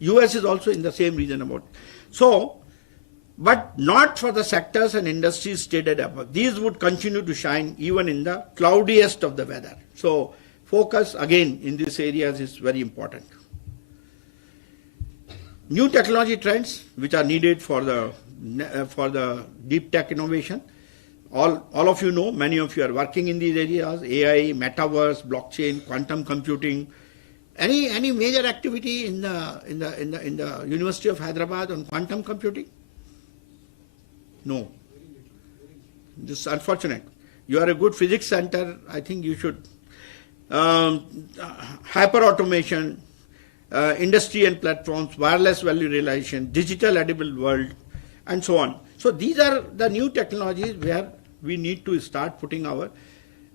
US is also in the same region about. So, but not for the sectors and industries stated above. These would continue to shine even in the cloudiest of the weather. So, focus again in these areas is very important. New technology trends which are needed for the deep tech innovation. All of you know, many of you are working in these areas: AI, metaverse, blockchain, quantum computing. Any major activity in the University of Hyderabad on quantum computing? No. This is unfortunate. You are a good physics center. I think you should. Hyper automation, industry and platforms, wireless value realization, digital edible world, and so on. So these are the new technologies where we need to start putting our,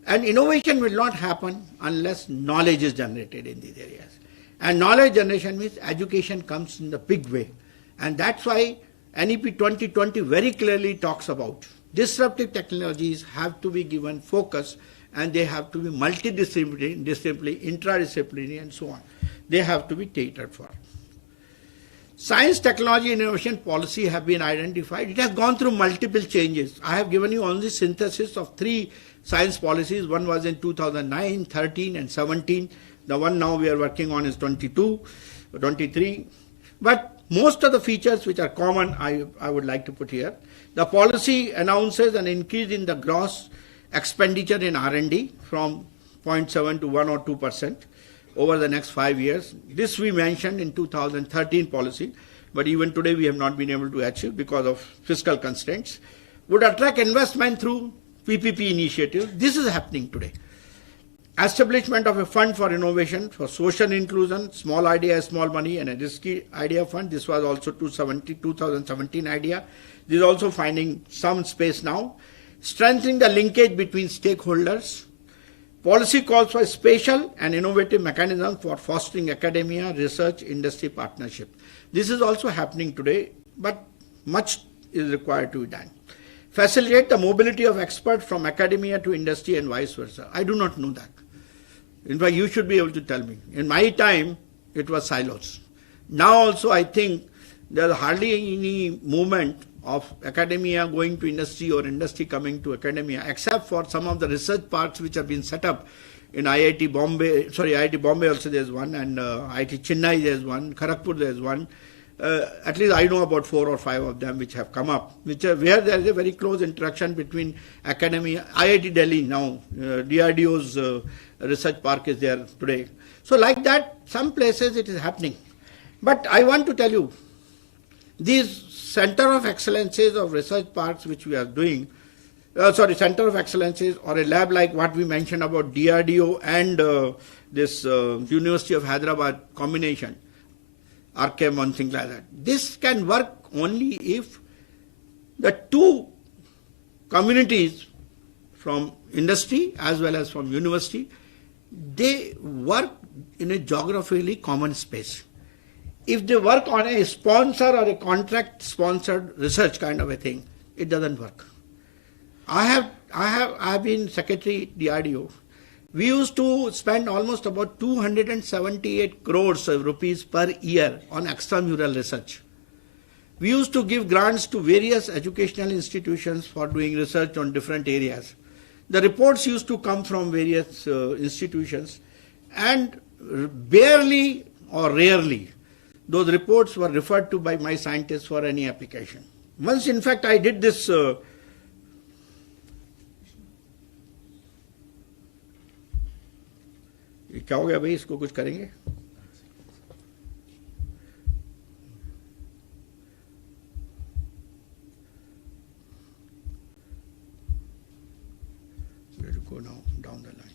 and innovation will not happen unless knowledge is generated in these areas. And knowledge generation means education comes in the big way. And that's why NEP 2020 very clearly talks about disruptive technologies have to be given focus, and they have to be multidisciplinary, intradisciplinary, and so on. They have to be catered for. Science, technology, innovation policy have been identified. It has gone through multiple changes. I have given you only synthesis of 3 science policies. One was in 2009, 13, and 17. The one now we are working on is 22, 23. But most of the features which are common, I would like to put here. The policy announces an increase in the gross expenditure in R&D from 0.7 to 1 or 2% over the next 5 years. This we mentioned in 2013 policy, but even today we have not been able to achieve because of fiscal constraints. Would attract investment through PPP initiatives. This is happening today. Establishment of a fund for innovation, for social inclusion, small idea, small money, and a risky idea fund. This was also 2017 idea. This is also finding some space now. Strengthening the linkage between stakeholders. Policy calls for spatial and innovative mechanisms for fostering academia, research, industry partnership. This is also happening today, but much is required to be done. Facilitate the mobility of experts from academia to industry and vice versa. I do not know that. In fact, you should be able to tell me. In my time, it was silos. Now also, I think there is hardly any movement of academia going to industry or industry coming to academia, except for some of the research parks which have been set up in IIT Bombay also there is one, and IIT Chennai there is one, Kharagpur there is one. At least I know about 4 or 5 of them which have come up, where there is a very close interaction between academia. IIT Delhi now, DRDO's research park is there today. So like that, some places it is happening. But I want to tell you, these center of excellences of research parks which we are doing, center of excellences or a lab like what we mentioned about DRDO and this University of Hyderabad combination, RKM and things like that. This can work only if the 2 communities from industry as well as from university, they work in a geographically common space. If they work on a sponsor or a contract sponsored research kind of a thing, it doesn't work. I have been secretary DRDO. We used to spend almost about 278 crores of rupees per year on extramural research. We used to give grants to various educational institutions for doing research on different areas. The reports used to come from various institutions, and barely or rarely those reports were referred to by my scientists for any application. Once, in fact, I did this क्या हो गया भाई, इसको कुछ करेंगे? We'll go now down the line.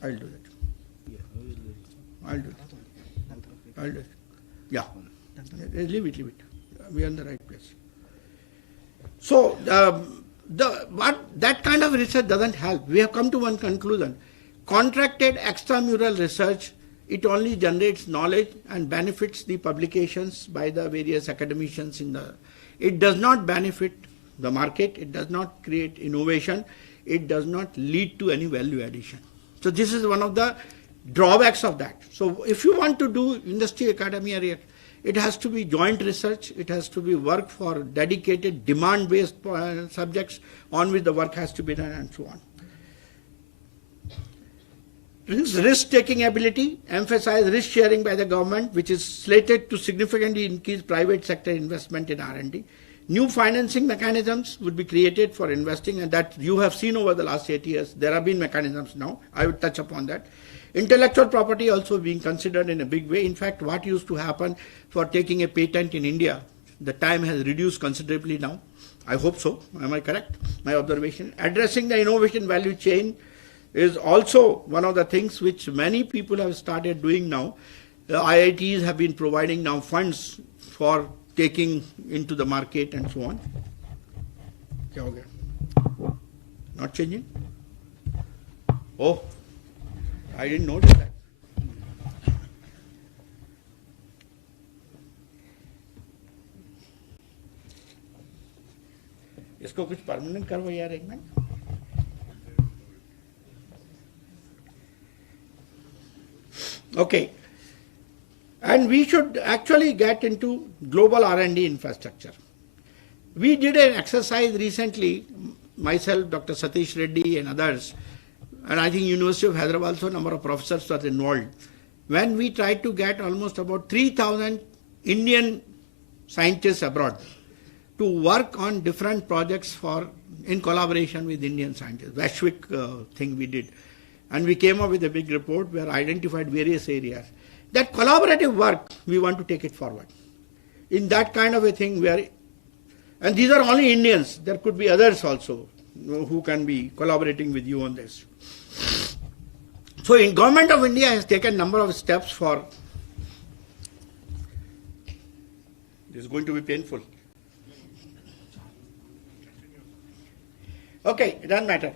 I'll do that. I'll do it. Yeah. Leave it. We are in the right place. So, that kind of research doesn't help. We have come to one conclusion. Contracted extramural research it only generates knowledge and benefits the publications by the various academicians it does not benefit the market, it does not create innovation, it does not lead to any value addition. So this is one of the drawbacks of that. So if you want to do industry academia, it has to be joint research, it has to be work for dedicated demand-based subjects on which the work has to be done and so on. Risk-taking ability, emphasize risk sharing by the government, which is slated to significantly increase private sector investment in R&D. New financing mechanisms would be created for investing, and that you have seen over the last 8 years. There have been mechanisms now. I will touch upon that. Intellectual property also being considered in a big way. In fact, what used to happen for taking a patent in India, the time has reduced considerably now. I hope so. Am I correct? My observation. Addressing the innovation value chain is also one of the things which many people have started doing now. The IITs have been providing now funds for taking into the market and so on. क्या हो गया? Not changing? Oh, I didn't notice that. इसको कुछ permanent करो यार एक minute. Okay, and we should actually get into global R&D infrastructure. We did an exercise recently, myself, Dr. Satish Reddy and others, and I think University of Hyderabad also a number of professors were involved, when we tried to get almost about 3,000 Indian scientists abroad to work on different projects in collaboration with Indian scientists. Vaishvik thing we did. And we came up with a big report where identified various areas. That collaborative work, we want to take it forward. In that kind of a thing and these are only Indians, there could be others also who can be collaborating with you on this. So in Government of India has taken a number of steps for, this is going to be painful. Okay, it doesn't matter.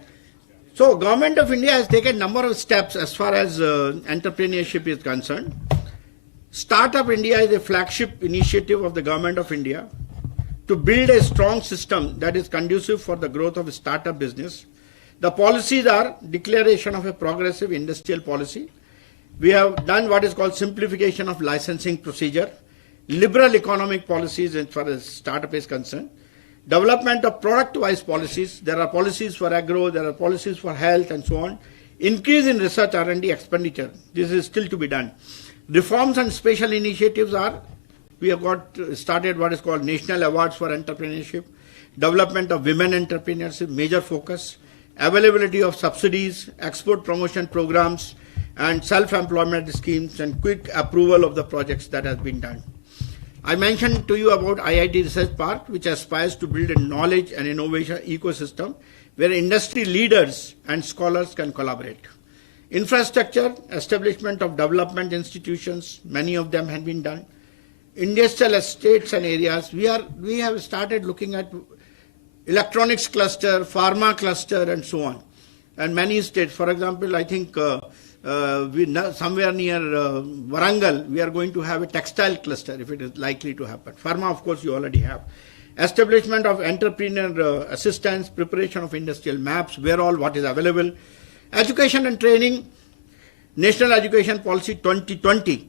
So Government of India has taken a number of steps as far as entrepreneurship is concerned. Startup India is a flagship initiative of the Government of India to build a strong system that is conducive for the growth of startup business. The policies are declaration of a progressive industrial policy. We have done what is called simplification of licensing procedure, liberal economic policies as far as startup is concerned, development of product-wise policies. There are policies for agro, there are policies for health and so on. Increase in research R&D expenditure. This is still to be done. Reforms and special initiatives we have started what is called National Awards for Entrepreneurship, development of women entrepreneurship, major focus, availability of subsidies, export promotion programs, and self-employment schemes, and quick approval of the projects that has been done. I mentioned to you about IIT Research Park, which aspires to build a knowledge and innovation ecosystem where industry leaders and scholars can collaborate. Infrastructure, establishment of development institutions, many of them have been done. Industrial estates and areas, we have started looking at electronics cluster, pharma cluster and so on. And many states, for example, I think somewhere near Warangal, we are going to have a textile cluster if it is likely to happen. Pharma, of course, you already have. Establishment of entrepreneur assistance, preparation of industrial maps, what is available. Education and training, National Education Policy 2020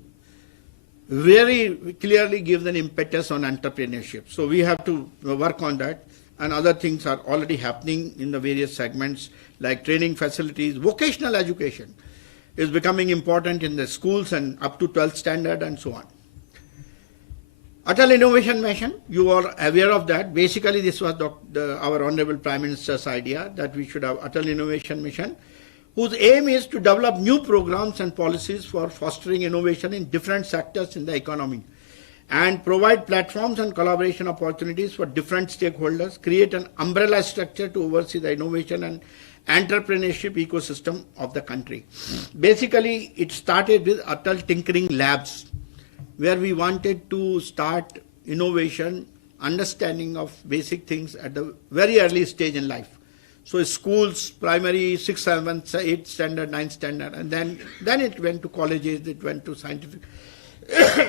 very clearly gives an impetus on entrepreneurship. So we have to work on that, and other things are already happening in the various segments like training facilities. Vocational education is becoming important in the schools and up to 12th standard and so on. Atal Innovation Mission, you are aware of that. Basically, this was our Honorable Prime Minister's idea that we should have Atal Innovation Mission, whose aim is to develop new programs and policies for fostering innovation in different sectors in the economy and provide platforms and collaboration opportunities for different stakeholders, create an umbrella structure to oversee the innovation and entrepreneurship ecosystem of the country. Basically, it started with Atal Tinkering Labs, where we wanted to start innovation, understanding of basic things at the very early stage in life. So schools, primary, 6th, 7th, 8th standard, 9th standard, and then it went to colleges, it went to scientific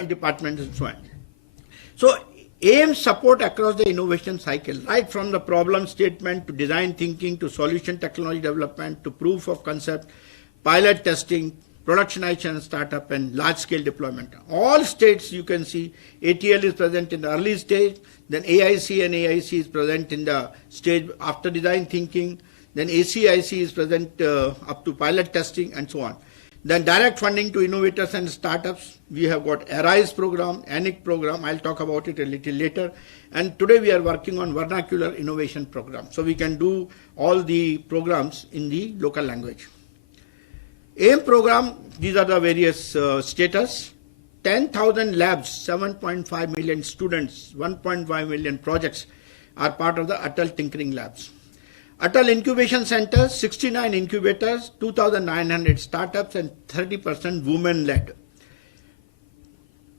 departments and so on. So AIMS support across the innovation cycle, right from the problem statement to design thinking to solution technology development to proof of concept, pilot testing, productionization, startup, and large-scale deployment. All states you can see ATL is present in the early stage, then AIC and AIC is present in the stage after design thinking, then ACIC is present up to pilot testing and so on. Then direct funding to innovators and startups. We have got ARISE program, ANIC program. I'll talk about it a little later. And today we are working on vernacular innovation program. So we can do all the programs in the local language. AIM program, these are the various status. 10,000 labs, 7.5 million students, 1.5 million projects are part of the Atal Tinkering Labs. Atal Incubation Centers, 69 incubators, 2,900 startups and 30% women-led.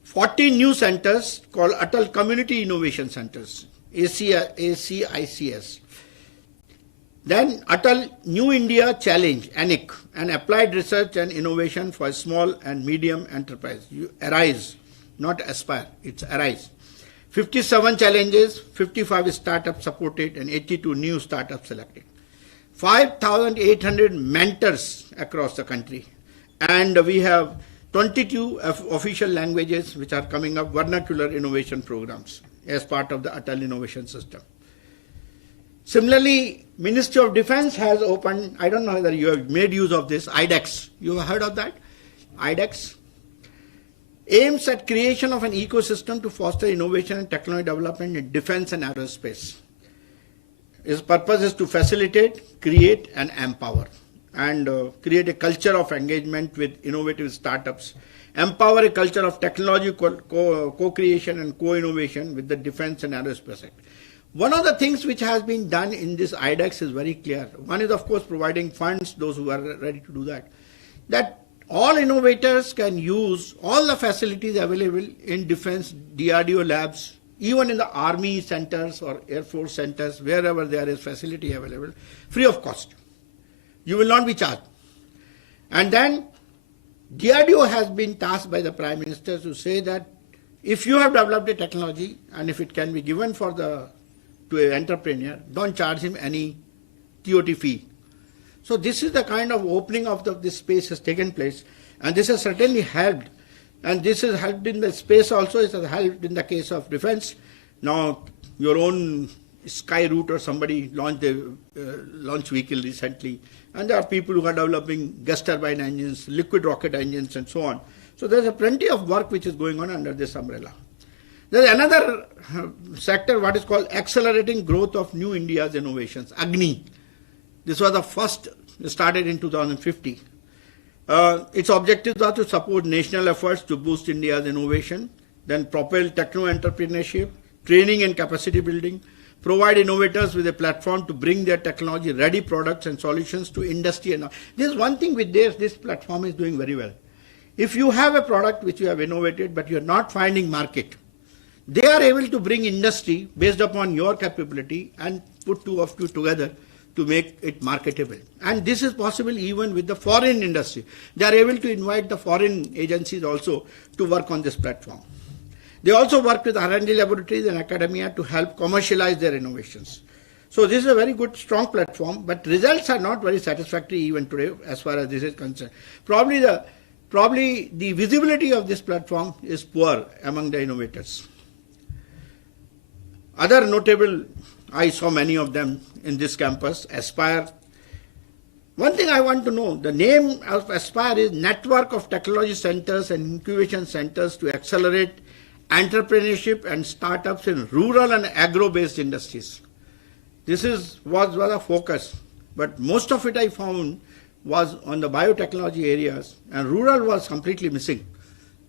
40 new centers called Atal Community Innovation Centers, ACICS. Then Atal New India Challenge, ANIC, and Applied Research and Innovation for Small and Medium Enterprise. ARISE, not Aspire, it's ARISE. 57 challenges, 55 startups supported, and 82 new startups selected. 5,800 mentors across the country. And we have 22 official languages which are coming up, vernacular innovation programs as part of the Atal Innovation System. Similarly, Ministry of Defense has opened, I don't know whether you have made use of this, IDEX. You have heard of that? IDEX aims at creation of an ecosystem to foster innovation and technology development in defense and aerospace. Its purpose is to facilitate, create, and empower, and create a culture of engagement with innovative startups, empower a culture of technology co-creation and co-innovation with the defense and aerospace sector. One of the things which has been done in this IDEX is very clear. One is, of course, providing funds, those who are ready to do that all innovators can use all the facilities available in defense DRDO labs, even in the army centers or air force centers, wherever there is facility available, free of cost. You will not be charged. And then DRDO has been tasked by the Prime Minister to say that if you have developed a technology and if it can be given to an entrepreneur, don't charge him any TOT fee. So this is the kind of opening of this space has taken place, and this has certainly helped. And this has helped in the space also, it has helped in the case of defense. Now, your own Sky Route or somebody launched a launch vehicle recently, and there are people who are developing gas turbine engines, liquid rocket engines, and so on. So there's plenty of work which is going on under this umbrella. There's another sector, what is called Accelerating Growth of New India's Innovations, AGNI. This was the first, started in 2050. Its objectives are to support national efforts to boost India's innovation, then propel techno-entrepreneurship, training and capacity building, provide innovators with a platform to bring their technology-ready products and solutions to industry. And this is one thing with this platform is doing very well. If you have a product which you have innovated but you are not finding market, they are able to bring industry based upon your capability and put two of you together to make it marketable. And this is possible even with the foreign industry. They are able to invite the foreign agencies also to work on this platform. They also work with R&D laboratories and academia to help commercialize their innovations. So this is a very good, strong platform, but results are not very satisfactory even today as far as this is concerned. Probably the visibility of this platform is poor among the innovators. Other notable, I saw many of them in this campus, Aspire. One thing I want to know, the name of Aspire is Network of Technology Centers and Incubation Centers to Accelerate Entrepreneurship and Startups in Rural and Agro-based Industries. This was a focus, but most of it I found was on the biotechnology areas, and rural was completely missing.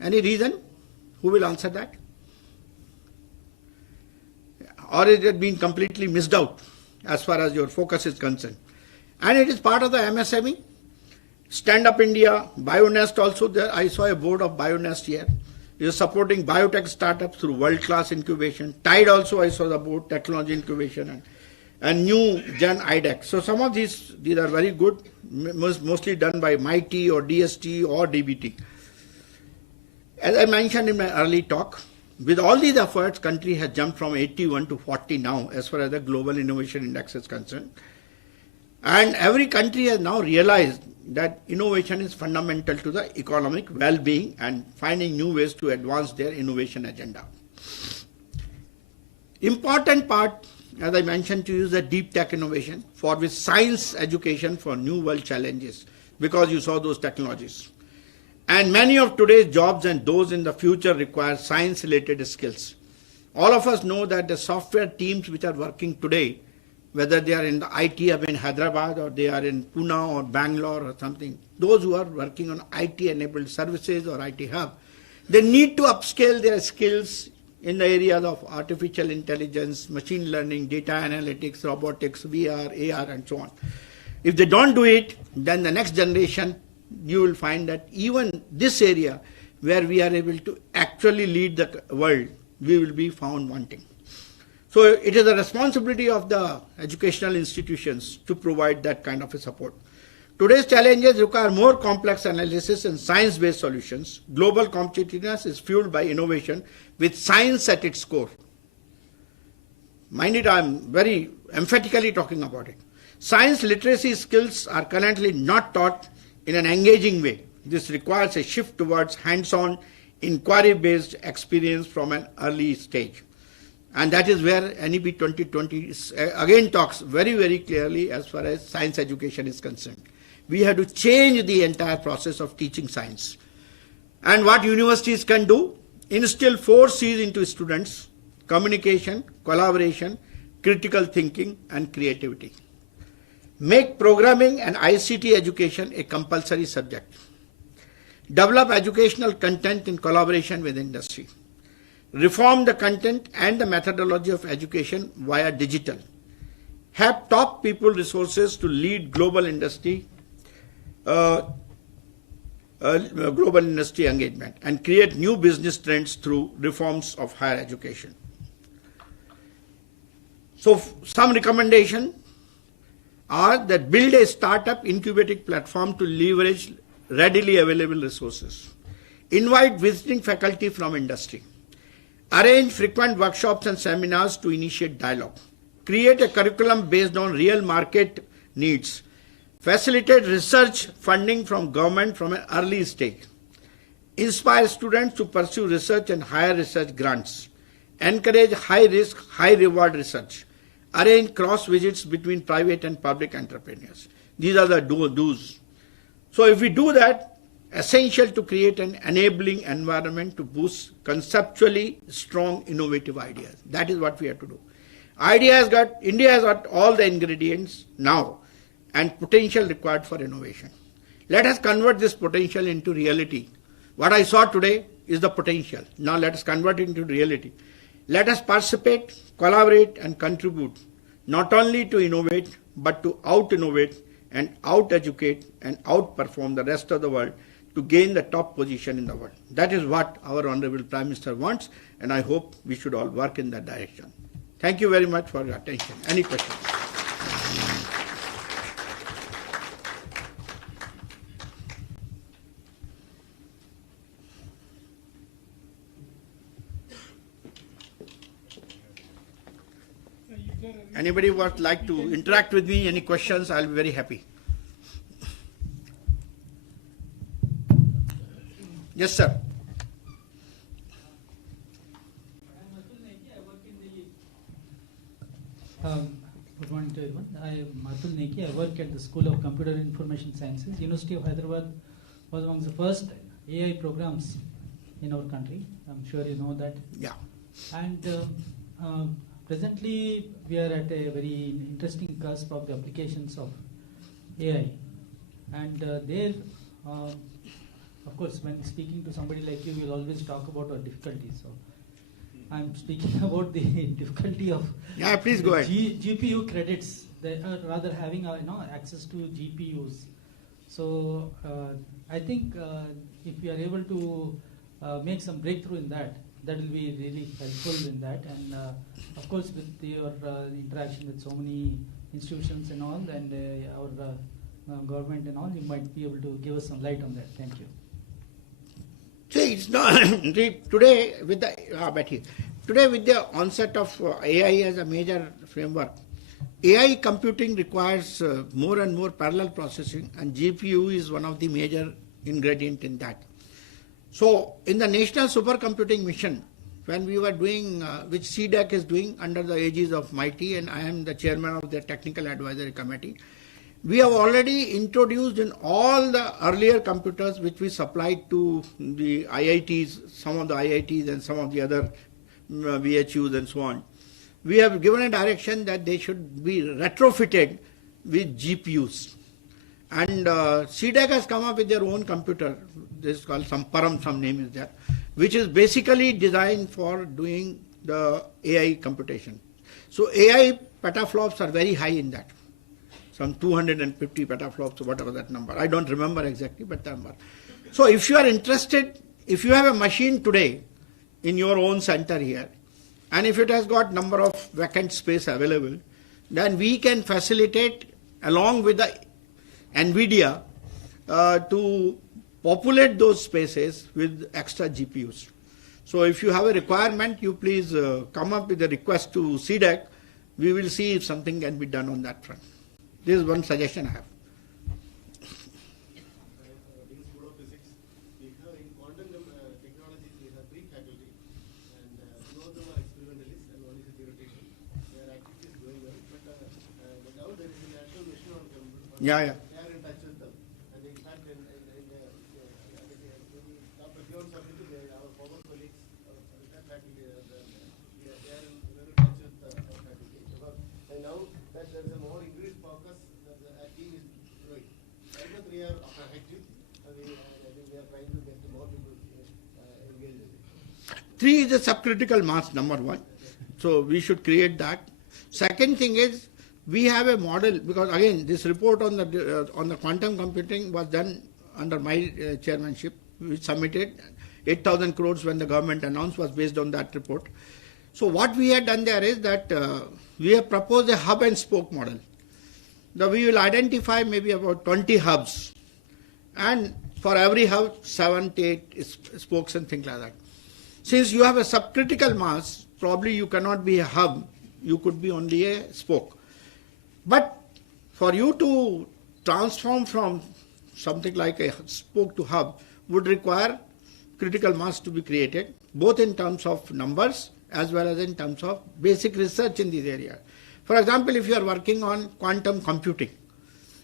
Any reason? Who will answer that? Or is it being completely missed out as far as your focus is concerned? And it is part of the MSME. Stand Up India, BioNest also there. I saw a board of BioNest here. It is supporting biotech startups through world-class incubation. Tide also I saw the board, technology incubation. and new Gen IDEX. So some of these are very good, mostly done by MIT or DST or DBT. As I mentioned in my early talk, with all these efforts, country has jumped from 81 to 40 now as far as the Global Innovation Index is concerned. And every country has now realized that innovation is fundamental to the economic well-being and finding new ways to advance their innovation agenda. Important part, as I mentioned to you, is the deep tech innovation, for which science education for new world challenges, because you saw those technologies. And many of today's jobs and those in the future require science-related skills. All of us know that the software teams which are working today, whether they are in the IT hub in Hyderabad or they are in Pune or Bangalore or something, those who are working on IT-enabled services or IT hub, they need to upscale their skills in the areas of artificial intelligence, machine learning, data analytics, robotics, VR, AR, and so on. If they don't do it, then the next generation, you will find that even this area where we are able to actually lead the world, we will be found wanting. So it is the responsibility of the educational institutions to provide that kind of a support. Today's challenges require more complex analysis and science-based solutions. Global competitiveness is fueled by innovation with science at its core. Mind it, I'm very emphatically talking about it. Science literacy skills are currently not taught in an engaging way. This requires a shift towards hands-on, inquiry-based experience from an early stage. And that is where NEP 2020 again talks very, very clearly as far as science education is concerned. We have to change the entire process of teaching science. And what universities can do? Instill 4 C's into students: communication, collaboration, critical thinking, and creativity. Make programming and ICT education a compulsory subject. Develop educational content in collaboration with industry. Reform the content and the methodology of education via digital. Have top people resources to lead global industry engagement and create new business trends through reforms of higher education. So some recommendations are that build a startup incubating platform to leverage readily available resources. Invite visiting faculty from industry. Arrange frequent workshops and seminars to initiate dialogue. Create a curriculum based on real market needs. Facilitate research funding from government from an early stage. Inspire students to pursue research and higher research grants. Encourage high-risk, high-reward research. Arrange cross visits between private and public entrepreneurs. These are the do's. So if we do that, essential to create an enabling environment to boost conceptually strong, innovative ideas. That is what we have to do. India has got all the ingredients now and potential required for innovation. Let us convert this potential into reality. What I saw today is the potential. Now let us convert it into reality. Let us participate, collaborate, and contribute, not only to innovate, but to out-innovate and out-educate and outperform the rest of the world to gain the top position in the world. That is what our Honorable Prime Minister wants, and I hope we should all work in that direction. Thank you very much for your attention. Any questions? Anybody would like to interact with me? Any questions? I'll be very happy. Yes, sir. Good morning to everyone. I am Atul Neki. I work at the School of Computer and Information Sciences. University of Hyderabad was among the first AI programs in our country. I'm sure you know that. Yeah. And presently we are at a very interesting cusp of the applications of AI. And of course, when speaking to somebody like you, we'll always talk about our difficulties. So I'm speaking about the difficulty of please go ahead. GPU credits. They are rather having access to GPUs. So I think if we are able to make some breakthrough in that, that will be really helpful in that. And of course, with your interaction with so many institutions and all, and our government and all, you might be able to give us some light on that. Thank you. See, it's not today with the onset of AI as a major framework, AI computing requires more and more parallel processing, and GPU is one of the major ingredient in that. So, in the National Supercomputing Mission, when we were doing, which CDAC is doing under the aegis of MIT, and I am the chairman of the Technical Advisory Committee, we have already introduced in all the earlier computers which we supplied to the IITs, some of the IITs and some of the other VHUs and so on. We have given a direction that they should be retrofitted with GPUs. And CDAC has come up with their own computer. This is called some Param, some name is there, which is basically designed for doing the AI computation. So AI petaflops are very high in that. Some 250 petaflops or whatever that number. I don't remember exactly, but that number. So if you are interested, if you have a machine today in your own center here, and if it has got number of vacant space available, then we can facilitate along with the NVIDIA to populate those spaces with extra GPUs. So if you have a requirement, you please come up with a request to CDAC. We will see if something can be done on that front. This is one suggestion I have. Yeah, yeah. They are in touch with them. And in fact, in Dr. Beyond submitted our former colleagues, research faculty, they are in touch with our faculty. And now that there is a more increased focus, the team is growing. Right now we are active. I think we are trying to get more people engaged with it. 3 is a subcritical mass, number 1. So we should create that. Second thing is, we have a model, because again, this report on the quantum computing was done under my chairmanship. We submitted 8,000 crores when the government announced was based on that report. So what we had done there is that we have proposed a hub and spoke model. Now we will identify maybe about 20 hubs, and for every hub 7 to 8 spokes and things like that. Since you have a subcritical mass, probably you cannot be a hub, you could be only a spoke. But for you to transform from something like a spoke to hub would require critical mass to be created, both in terms of numbers as well as in terms of basic research in this area. For example, if you are working on quantum computing,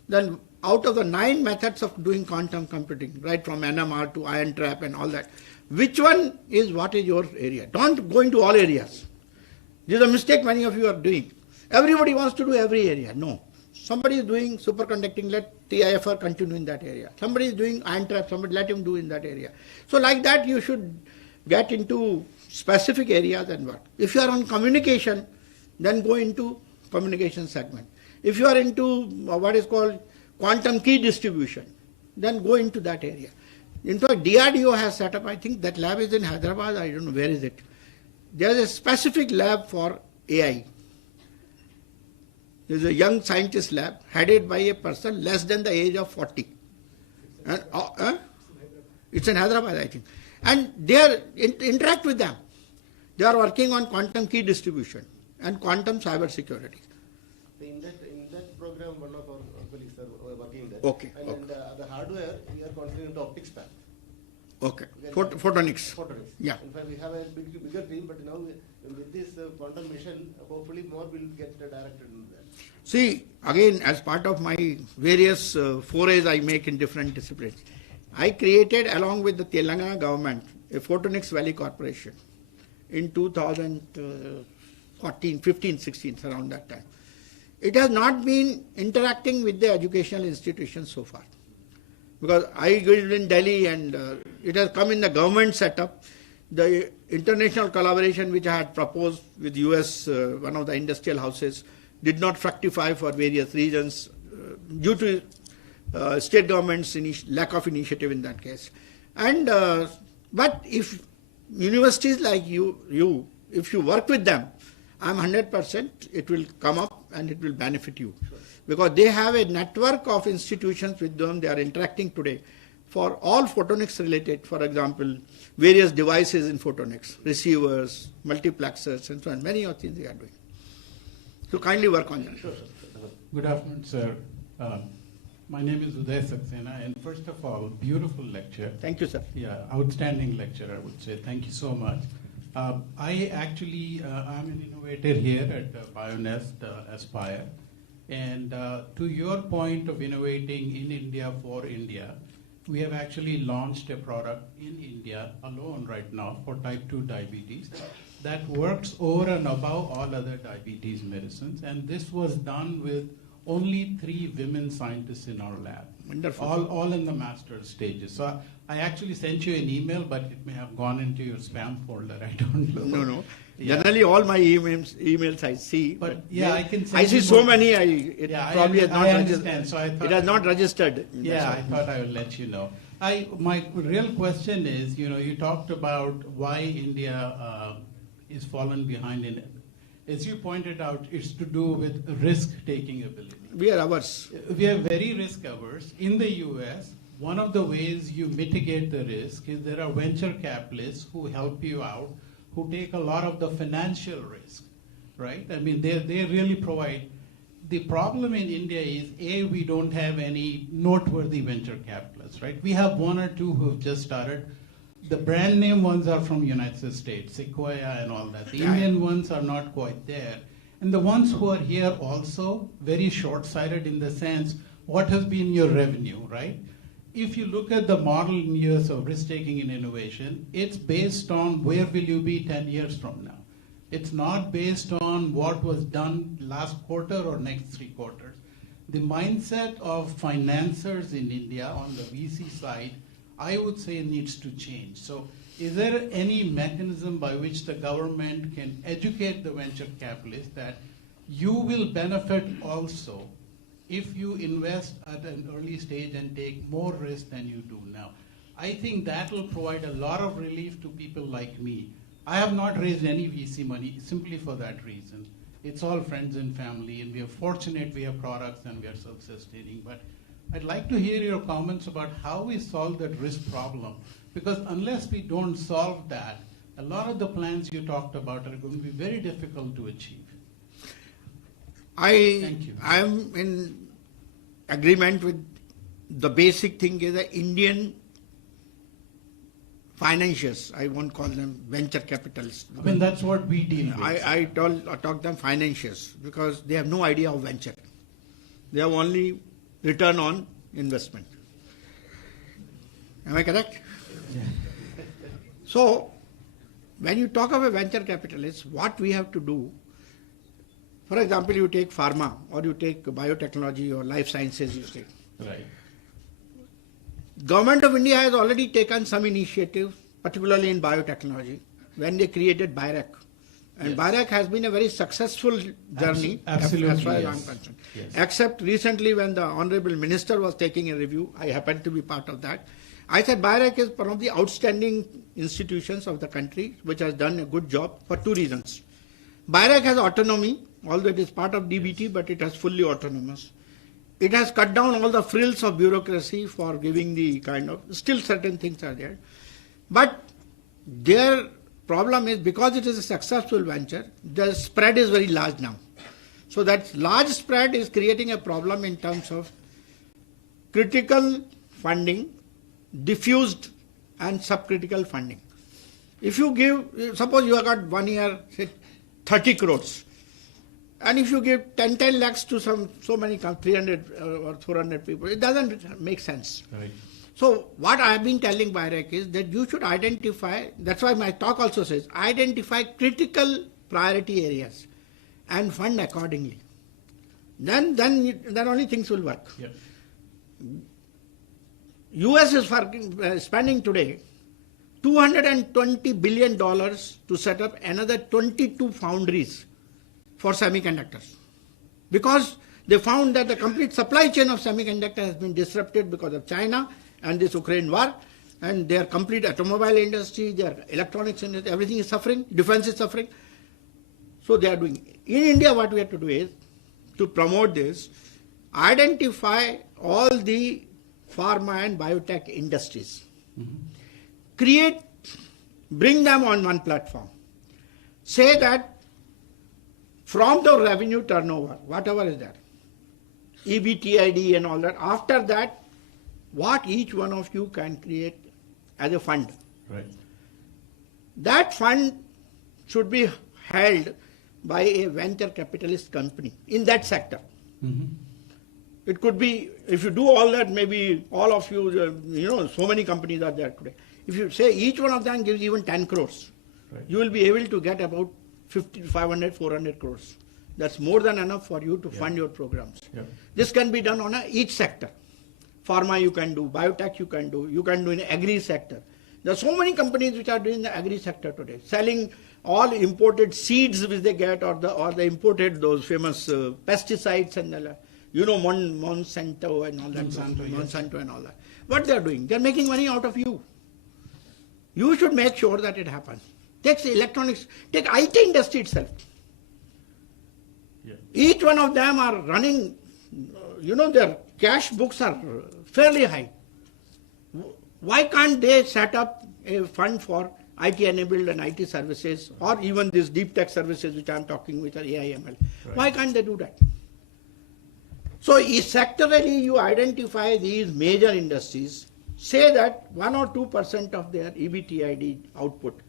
then out of the 9 methods of doing quantum computing, right from NMR to ion trap and all that, which one is what is your area? Don't go into all areas. This is a mistake many of you are doing. Everybody wants to do every area. No. Somebody is doing superconducting, let TIFR continue in that area. Somebody is doing ion trap, somebody let him do in that area. So like that you should get into specific areas and work. If you are on communication, then go into communication segment. If you are into what is called quantum key distribution, then go into that area. In fact, DRDO has set up, I think that lab is in Hyderabad, I don't know where is it. There is a specific lab for AI. There is a young scientist lab headed by a person less than the age of 40. And, it's in Hyderabad, I think. And they are interact with them. They are working on quantum key distribution and quantum cyber security. In that program, one of our colleagues are working there. Okay. And okay. then the hardware, we are considering the optics path. Okay. Photonics. Photonics. Yeah. In fact, we have a bigger team, but now with this quantum mission, hopefully more will get directed in that. See, again, as part of my various forays I make in different disciplines, I created, along with the Telangana government, a Photonics Valley Corporation in 2014, 15, 16, around that time. It has not been interacting with the educational institutions so far. Because I lived in Delhi and it has come in the government setup. The international collaboration which I had proposed with US, one of the industrial houses, did not fructify for various reasons due to state government's lack of initiative in that case. And but if universities like you, if you work with them, I'm 100% it will come up and it will benefit you. Sure. Because they have a network of institutions with them they are interacting today for all photonics related, for example, various devices in photonics, receivers, multiplexers, and so on. Many of things they are doing. So kindly work on that. Sure. Good afternoon, sir. My name is Uday Saxena, and first of all, beautiful lecture. Thank you, sir. Yeah, outstanding lecture, I would say. Thank you so much. I actually, I'm an innovator here at BioNest Aspire. And to your point of innovating in India for India, we have actually launched a product in India alone right now for type 2 diabetes that works over and above all other diabetes medicines. And this was done with only 3 women scientists in our lab. Wonderful. All in the master's stages. So I actually sent you an email, but it may have gone into your spam folder. I don't know. No. Yeah. Generally, all my emails I see. But yeah, I can. I see so many. It probably has not registered. So I thought it has not registered. Yeah, I thought I would let you know. My real question is, you talked about why India is fallen behind in. As you pointed out, it's to do with risk-taking ability. We are averse. We are very risk-averse. In the U.S., one of the ways you mitigate the risk is there are venture capitalists who help you out, who take a lot of the financial risk, right? I mean, they really provide. The problem in India is, A, we don't have any noteworthy venture capitalists, right? We have 1 or 2 who have just started. The brand name ones are from United States, Sequoia and all that. The Indian ones are not quite there. And the ones who are here also very short-sighted in the sense, what has been your revenue, right? If you look at the model in years of risk-taking in innovation, it's based on where will you be 10 years from now. It's not based on what was done last quarter or next 3 quarters. The mindset of financiers in India on the VC side, I would say, needs to change. So is there any mechanism by which the government can educate the venture capitalists that you will benefit also if you invest at an early stage and take more risk than you do now? I think that will provide a lot of relief to people like me. I have not raised any VC money simply for that reason. It's all friends and family, and we are fortunate we have products and we are self-sustaining. But I'd like to hear your comments about how we solve that risk problem, because unless we don't solve that, a lot of the plans you talked about are going to be very difficult to achieve. Thank you. I am in agreement with the basic thing is the Indian financiers. I won't call them venture capitalists. I mean, that's what we deal with. I talk them financiers because they have no idea of venture. They have only return on investment. Am I correct? Yeah. So, when you talk of a venture capitalist, what we have to do, for example, you take pharma or you take biotechnology or life sciences, you take. Right. Government of India has already taken some initiative, particularly in biotechnology, when they created BIRAC. And Yes. BIRAC has been a very successful journey Absolutely, as far as yes. I'm concerned. Yes. Except recently when the Honorable Minister was taking a review, I happened to be part of that. I said BIRAC is one of the outstanding institutions of the country which has done a good job for 2 reasons. BIRAC has autonomy, although it is part of DBT, but it has fully autonomous. It has cut down all the frills of bureaucracy for giving the kind of, still certain things are there. But their problem is because it is a successful venture, the spread is very large now. So that large spread is creating a problem in terms of critical funding, diffused and subcritical funding. If you give, suppose you have got 1 year, say 30 crores, and if you give 10 lakhs to so many 300 or 400 people, it doesn't make sense. Right. So what I have been telling BIRAC is that you should identify, that's why my talk also says, identify critical priority areas and fund accordingly. Then only things will work. Yes. US is spending today $220 billion to set up another 22 foundries for semiconductors. Because they found that the complete supply chain of semiconductor has been disrupted because of China and this Ukraine war. and their complete automobile industry, their electronics industry, everything is suffering, defense is suffering. So they are doing. In India, what we have to do is, to promote this, identify all the pharma and biotech industries. Bring them on one platform. Say that from the revenue turnover, whatever is there, EBITDA and all that, after that, what each one of you can create as a fund. Right. That fund should be held by a venture capitalist company in that sector. It could be, if you do all that, maybe all of you, so many companies are there today. If you say each one of them gives even 10 crores, Right. you will be able to get about 50, 500, 400 crores. That's more than enough for you to fund your programs. Yeah. This can be done on each sector. Pharma you can do, biotech you can do in agri sector. There are so many companies which are doing the agri sector today, selling all imported seeds which they get, or the imported those famous pesticides and Monsanto and all that. Monsanto and all that. What they are doing? They are making money out of you. You should make sure that it happens. Take electronics, take IT industry itself. Yeah. Each one of them are running, their cash books are fairly high. Why can't they set up a fund for IT-enabled and IT services, or even these deep tech services which I am talking with, AI, ML? Right. Why can't they do that? So sectorally you identify these major industries, say that 1 or 2% of their EBITDA output.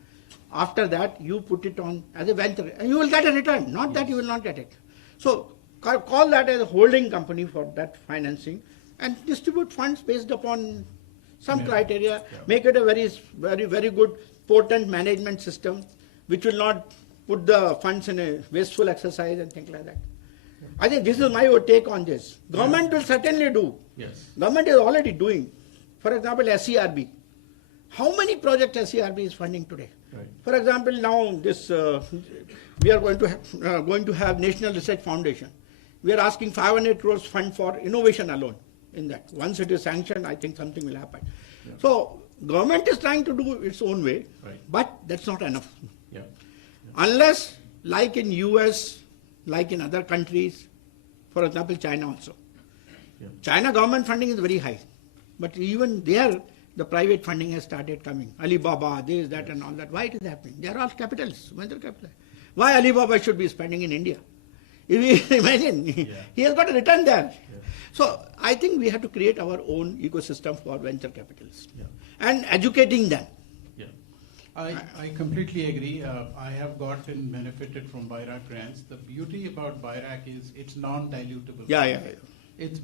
After that, you put it on as a venture, and you will get a return, not that you will not get it. So call that as a holding company for that financing, and distribute funds based upon some criteria, make it a very, very, very good potent management system, which will not put the funds in a wasteful exercise and things like that. I think this is my take on this. Government will certainly do. Yes. Government is already doing. For example, SERB. How many projects SERB is funding today? Right. For example, now this we are going to have National Research Foundation. We are asking 500 crores fund for innovation alone in that. Once it is sanctioned, I think something will happen. Yeah. So government is trying to do its own way, Right. but that's not enough. Yeah. Unless, like in US, like in other countries, for example, China also. Yeah. China government funding is very high, but even there, the private funding has started coming. Alibaba, this, that, and all that. Why it is happening? They are all capitalists, venture capitalists. Why Alibaba should be spending in India? If you imagine, he has got a return there. Yeah. So I think we have to create our own ecosystem for venture capitalists Yeah. and educating them. Yeah. I completely agree. I have gotten benefited from BIRAC grants. The beauty about BIRAC is it's non-dilutable. Yeah. It's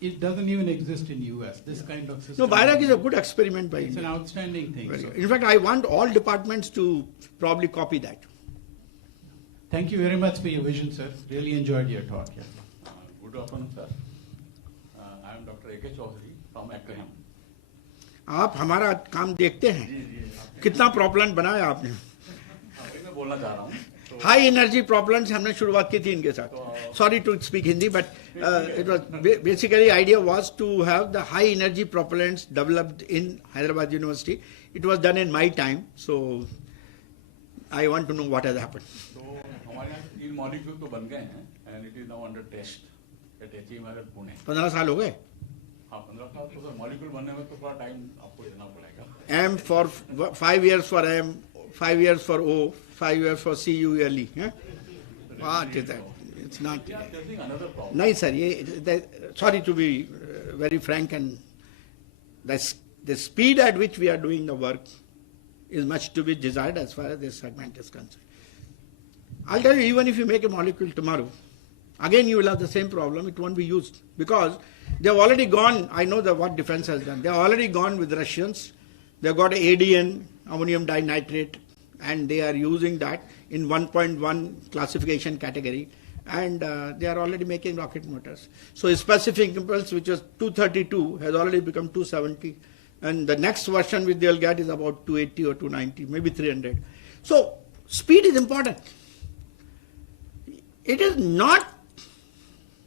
it doesn't even exist in US. This kind of system. No, BIRAC is a good experiment by It's an India. outstanding thing. Very So good. In fact, I want all departments to probably copy that. thank you very much for your vision, sir. Really enjoyed your talk. Yeah. Good afternoon, sir. I am Dr. V K Saraswat from Acronym. आप हमारा काम देखते हैं कितना problem बनाया आपने अभी मैं बोलना चाह रहा हूँ तो हाई एनर्जी प्रॉब्लम्स हमने शुरुआत की थी इनके साथ sorry to speak Hindi but it was basically idea was to have the high energy propellants developed in Hyderabad university it was done in my time so I want to know what has happened तो हमारे यहाँ 3 molecule तो बन गए हैं and it is now under test at HEMRL Pune 15 साल हो गए हाँ 15 साल तो सर मॉलिक्यूल बनने में तो थोड़ा टाइम आपको देना पड़ेगा M for 5 years for M 5 years for O 5 years for CULE what is that it's not another problem. नहीं sir sorry to be very frank and the speed at which we are doing the work is much to be desired as far as this segment is concerned. I'll tell you, even if you make a molecule tomorrow, again you will have the same problem, it won't be used because they've already gone, I know what defense has done, they've already gone with Russians, they've got ADN, ammonium dinitrate, and they are using that in 1.1 classification category, and they are already making rocket motors. So a specific impulse which was 232 has already become 270, and the next version which they'll get is about 280 or 290, maybe 300. So speed is important. It is not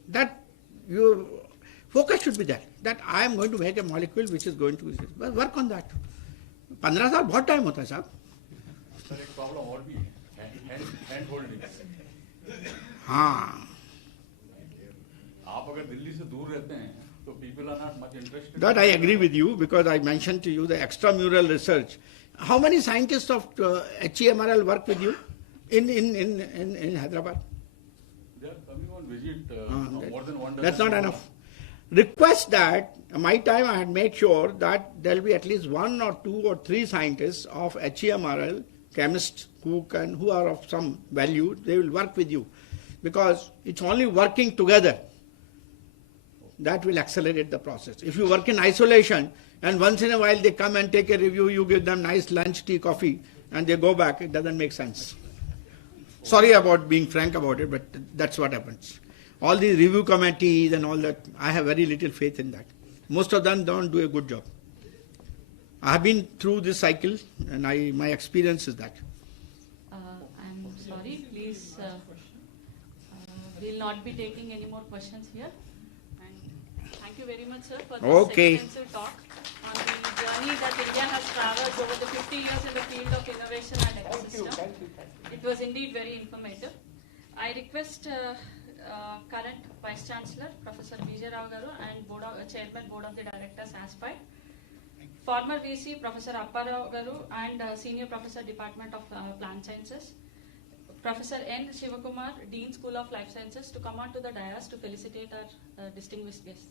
that your focus should be there. that I am going to make a molecule which is going to work on that. 15 साल बहुत time होता है साहब. Sir एक problem और भी है, hand holding. हाँ. आप अगर दिल्ली से दूर रहते हैं तो people are not much interested. That I agree with you, because I mentioned to you the extramural research. How many scientists of HEMRL work with you in Hyderabad? They are coming on visit more than one. That's not enough. Request that, my time I had made sure that there will be at least 1 or 2 or 3 scientists of HEMRL, chemists who are of some value, they will work with you. Because it's only working together that will accelerate the process. If you work in isolation and once in a while they come and take a review, you give them nice lunch, tea, coffee, and they go back, it doesn't make sense. Sorry about being frank about it, but that's what happens. All these review committees and all that, I have very little faith in that. Most of them don't do a good job. I have been through this cycle and my experience is that. I'm sorry, please, we'll not be taking any more questions here. And thank you very much, sir, for this extensive talk on the journey that India has traversed over the 50 years in the field of innovation and ecosystem. It was indeed very informative. I request current Vice Chancellor, Professor Vijay Rao Garu, and Chairman Board of the Directors, ASPIRE, former VC, Professor Appa Rao Garu, and Senior Professor, Department of Plant Sciences, Professor N. Shivakumar, Dean, School of Life Sciences, to come on to the dais to felicitate our distinguished guests.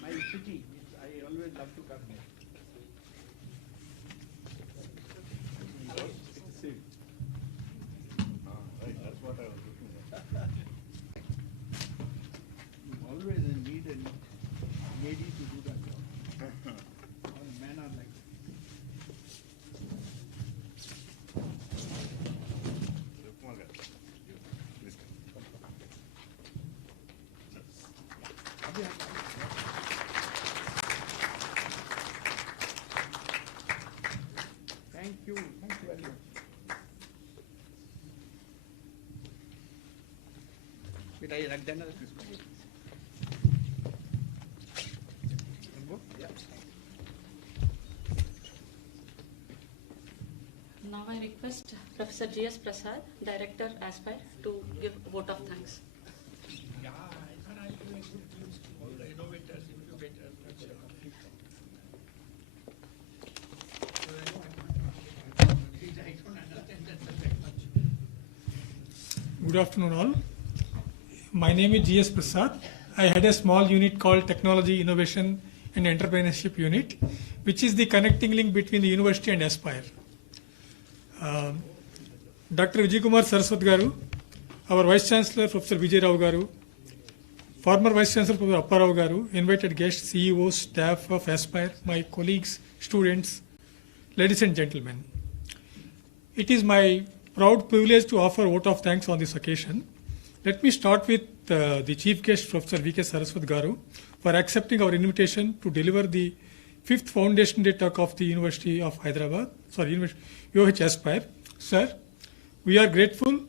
My city, I always love to come here. That's what I was looking at. You always need a lady to do that job. All men are like Thank you very much. Did I rag that? Now I request Professor G.S. Prasad, Director, ASPIRE, to give a vote of thanks. Yeah, I thought I'll do a good news to all the innovators, incubators, etc. Good afternoon all. My name is G.S. Prasad. I had a small unit called Technology, Innovation and Entrepreneurship Unit, which is the connecting link between the university and ASPIRE. Dr. V K Saraswat Garu, our Vice Chancellor, Professor Vijay Rao Garu, former Vice Chancellor, Professor Appa Rao Garu, invited guests, CEOs, staff of ASPIRE, my colleagues, students, ladies and gentlemen. It is my proud privilege to offer a vote of thanks on this occasion. Let me start with the Chief Guest, Professor V K Saraswat Garu, for accepting our invitation to deliver the 5th Foundation Day talk of the University of Hyderabad, UH ASPIRE. Sir, we are grateful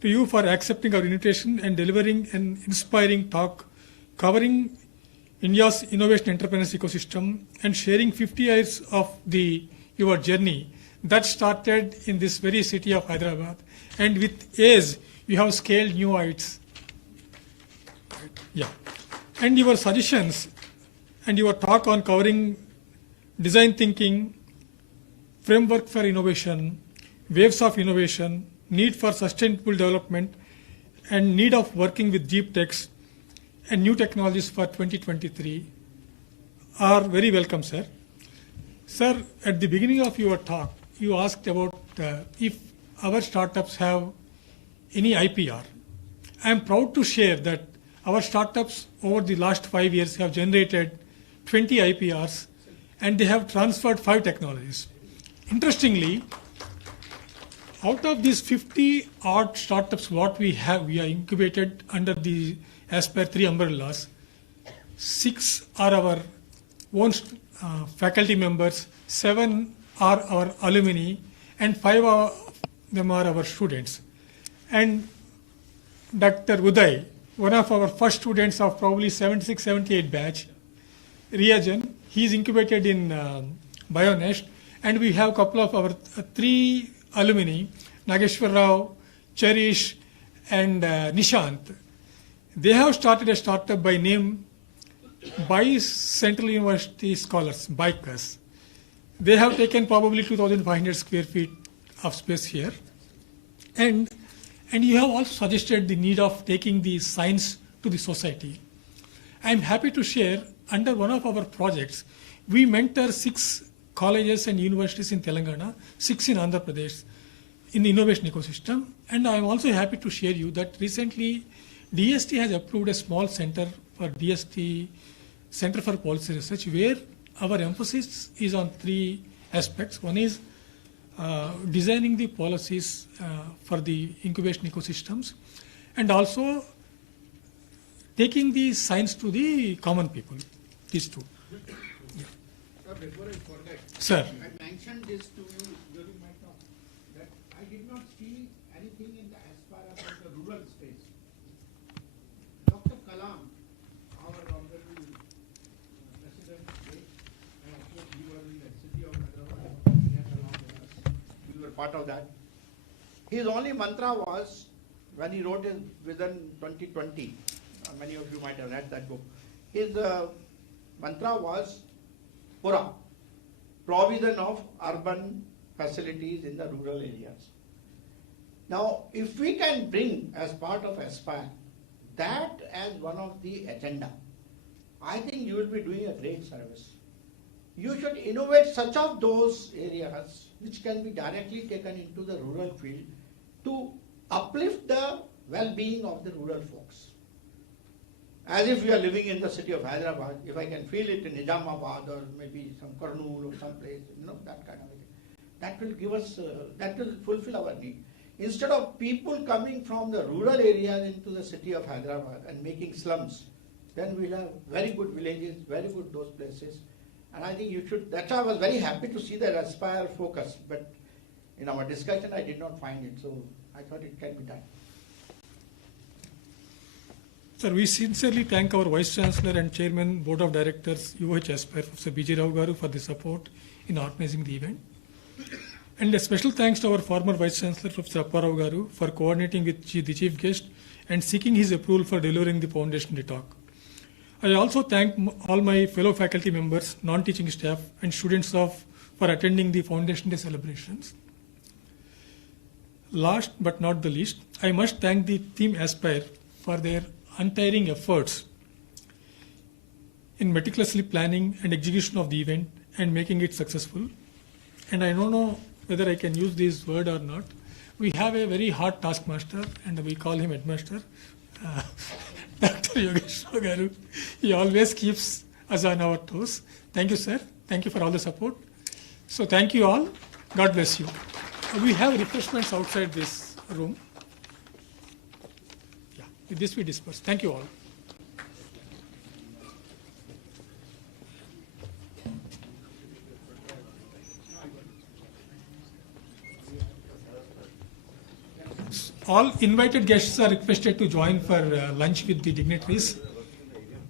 to you for accepting our invitation and delivering an inspiring talk covering India's innovation entrepreneurs ecosystem and sharing 50 years of your journey that started in this very city of Hyderabad, and with age you have scaled new heights. Yeah, and your suggestions and your talk on covering design thinking, framework for innovation, waves of innovation, need for sustainable development, and need of working with deep techs and new technologies for 2023 are very welcome, sir. Sir, at the beginning of your talk, you asked about if our startups have any IPR. I am proud to share that our startups over the last 5 years have generated 20 IPRs and they have transferred 5 technologies. Interestingly, out of these 50 odd startups what we are incubated under the Aspire 3 umbrellas, 6 are our own faculty members, 7 are our alumni, and 5 of them are our students. And Dr. Uday, one of our first students of probably 76-78 batch, Riyajan, he is incubated in BioNest, and we have a couple of our 3 alumni, Nageshwar Rao, Cherish, and Nishant. They have started a startup by name by Central University Scholars, BICUS. They have taken probably 2,500 square feet of space here. And you have also suggested the need of taking the science to the society. I am happy to share, under one of our projects, we mentor 6 colleges and universities in Telangana, 6 in Andhra Pradesh, in the innovation ecosystem. And I am also happy to share you that recently DST has approved a small center for DST, Center for Policy Research, where our emphasis is on 3 aspects. One is designing the policies for the incubation ecosystems, and also taking the science to the common people. These 2. Yeah. Sir, before I forget, Sir. I mentioned this to you during my talk, that I did not see anything in the Aspire about the rural space. Dr. Kalam, our honorable president, and of course we were in the city of Hyderabad, he had along with us. We were part of that. His only mantra was, when he wrote his Vision 2020, many of you might have read that book, his mantra was Pura, provision of urban facilities in the rural areas. Now, if we can bring as part of Aspire that as one of the agenda, I think you will be doing a great service. You should innovate such of those areas which can be directly taken into the rural field to uplift the well-being of the rural folks. As if we are living in the city of Hyderabad, if I can feel it in Nizamabad or maybe some Kurnool or someplace, that kind of thing. That will give us, that will fulfill our need. Instead of people coming from the rural areas into the city of Hyderabad and making slums, then we'll have very good villages, very good those places. And I think you should, that's why I was very happy to see that Aspire focus, but in our discussion I did not find it, so I thought it can be done. Sir, we sincerely thank our Vice Chancellor and Chairman, Board of Directors, UH Aspire, Professor B.J. Rao Garu, for the support in organizing the event. And a special thanks to our former Vice Chancellor, Professor Appa Rao Garu, for coordinating with the chief guest and seeking his approval for delivering the Foundation Day talk. I also thank all my fellow faculty members, non-teaching staff, and students for attending the Foundation Day celebrations. Last but not the least, I must thank the team Aspire for their untiring efforts in meticulously planning and execution of the event and making it successful. And I don't know whether I can use this word or not. We have a very hard taskmaster, and we call him headmaster, Dr. Yogeshwar Garu. He always keeps us on our toes. Thank you, sir. Thank you for all the support. So thank you all. God bless you. We have refreshments outside this room. Yeah, with this we disperse. Thank you all. All invited guests are requested to join for lunch with the dignitaries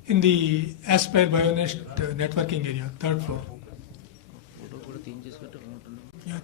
in the Aspire BioNest networking area, 3rd floor. Yeah,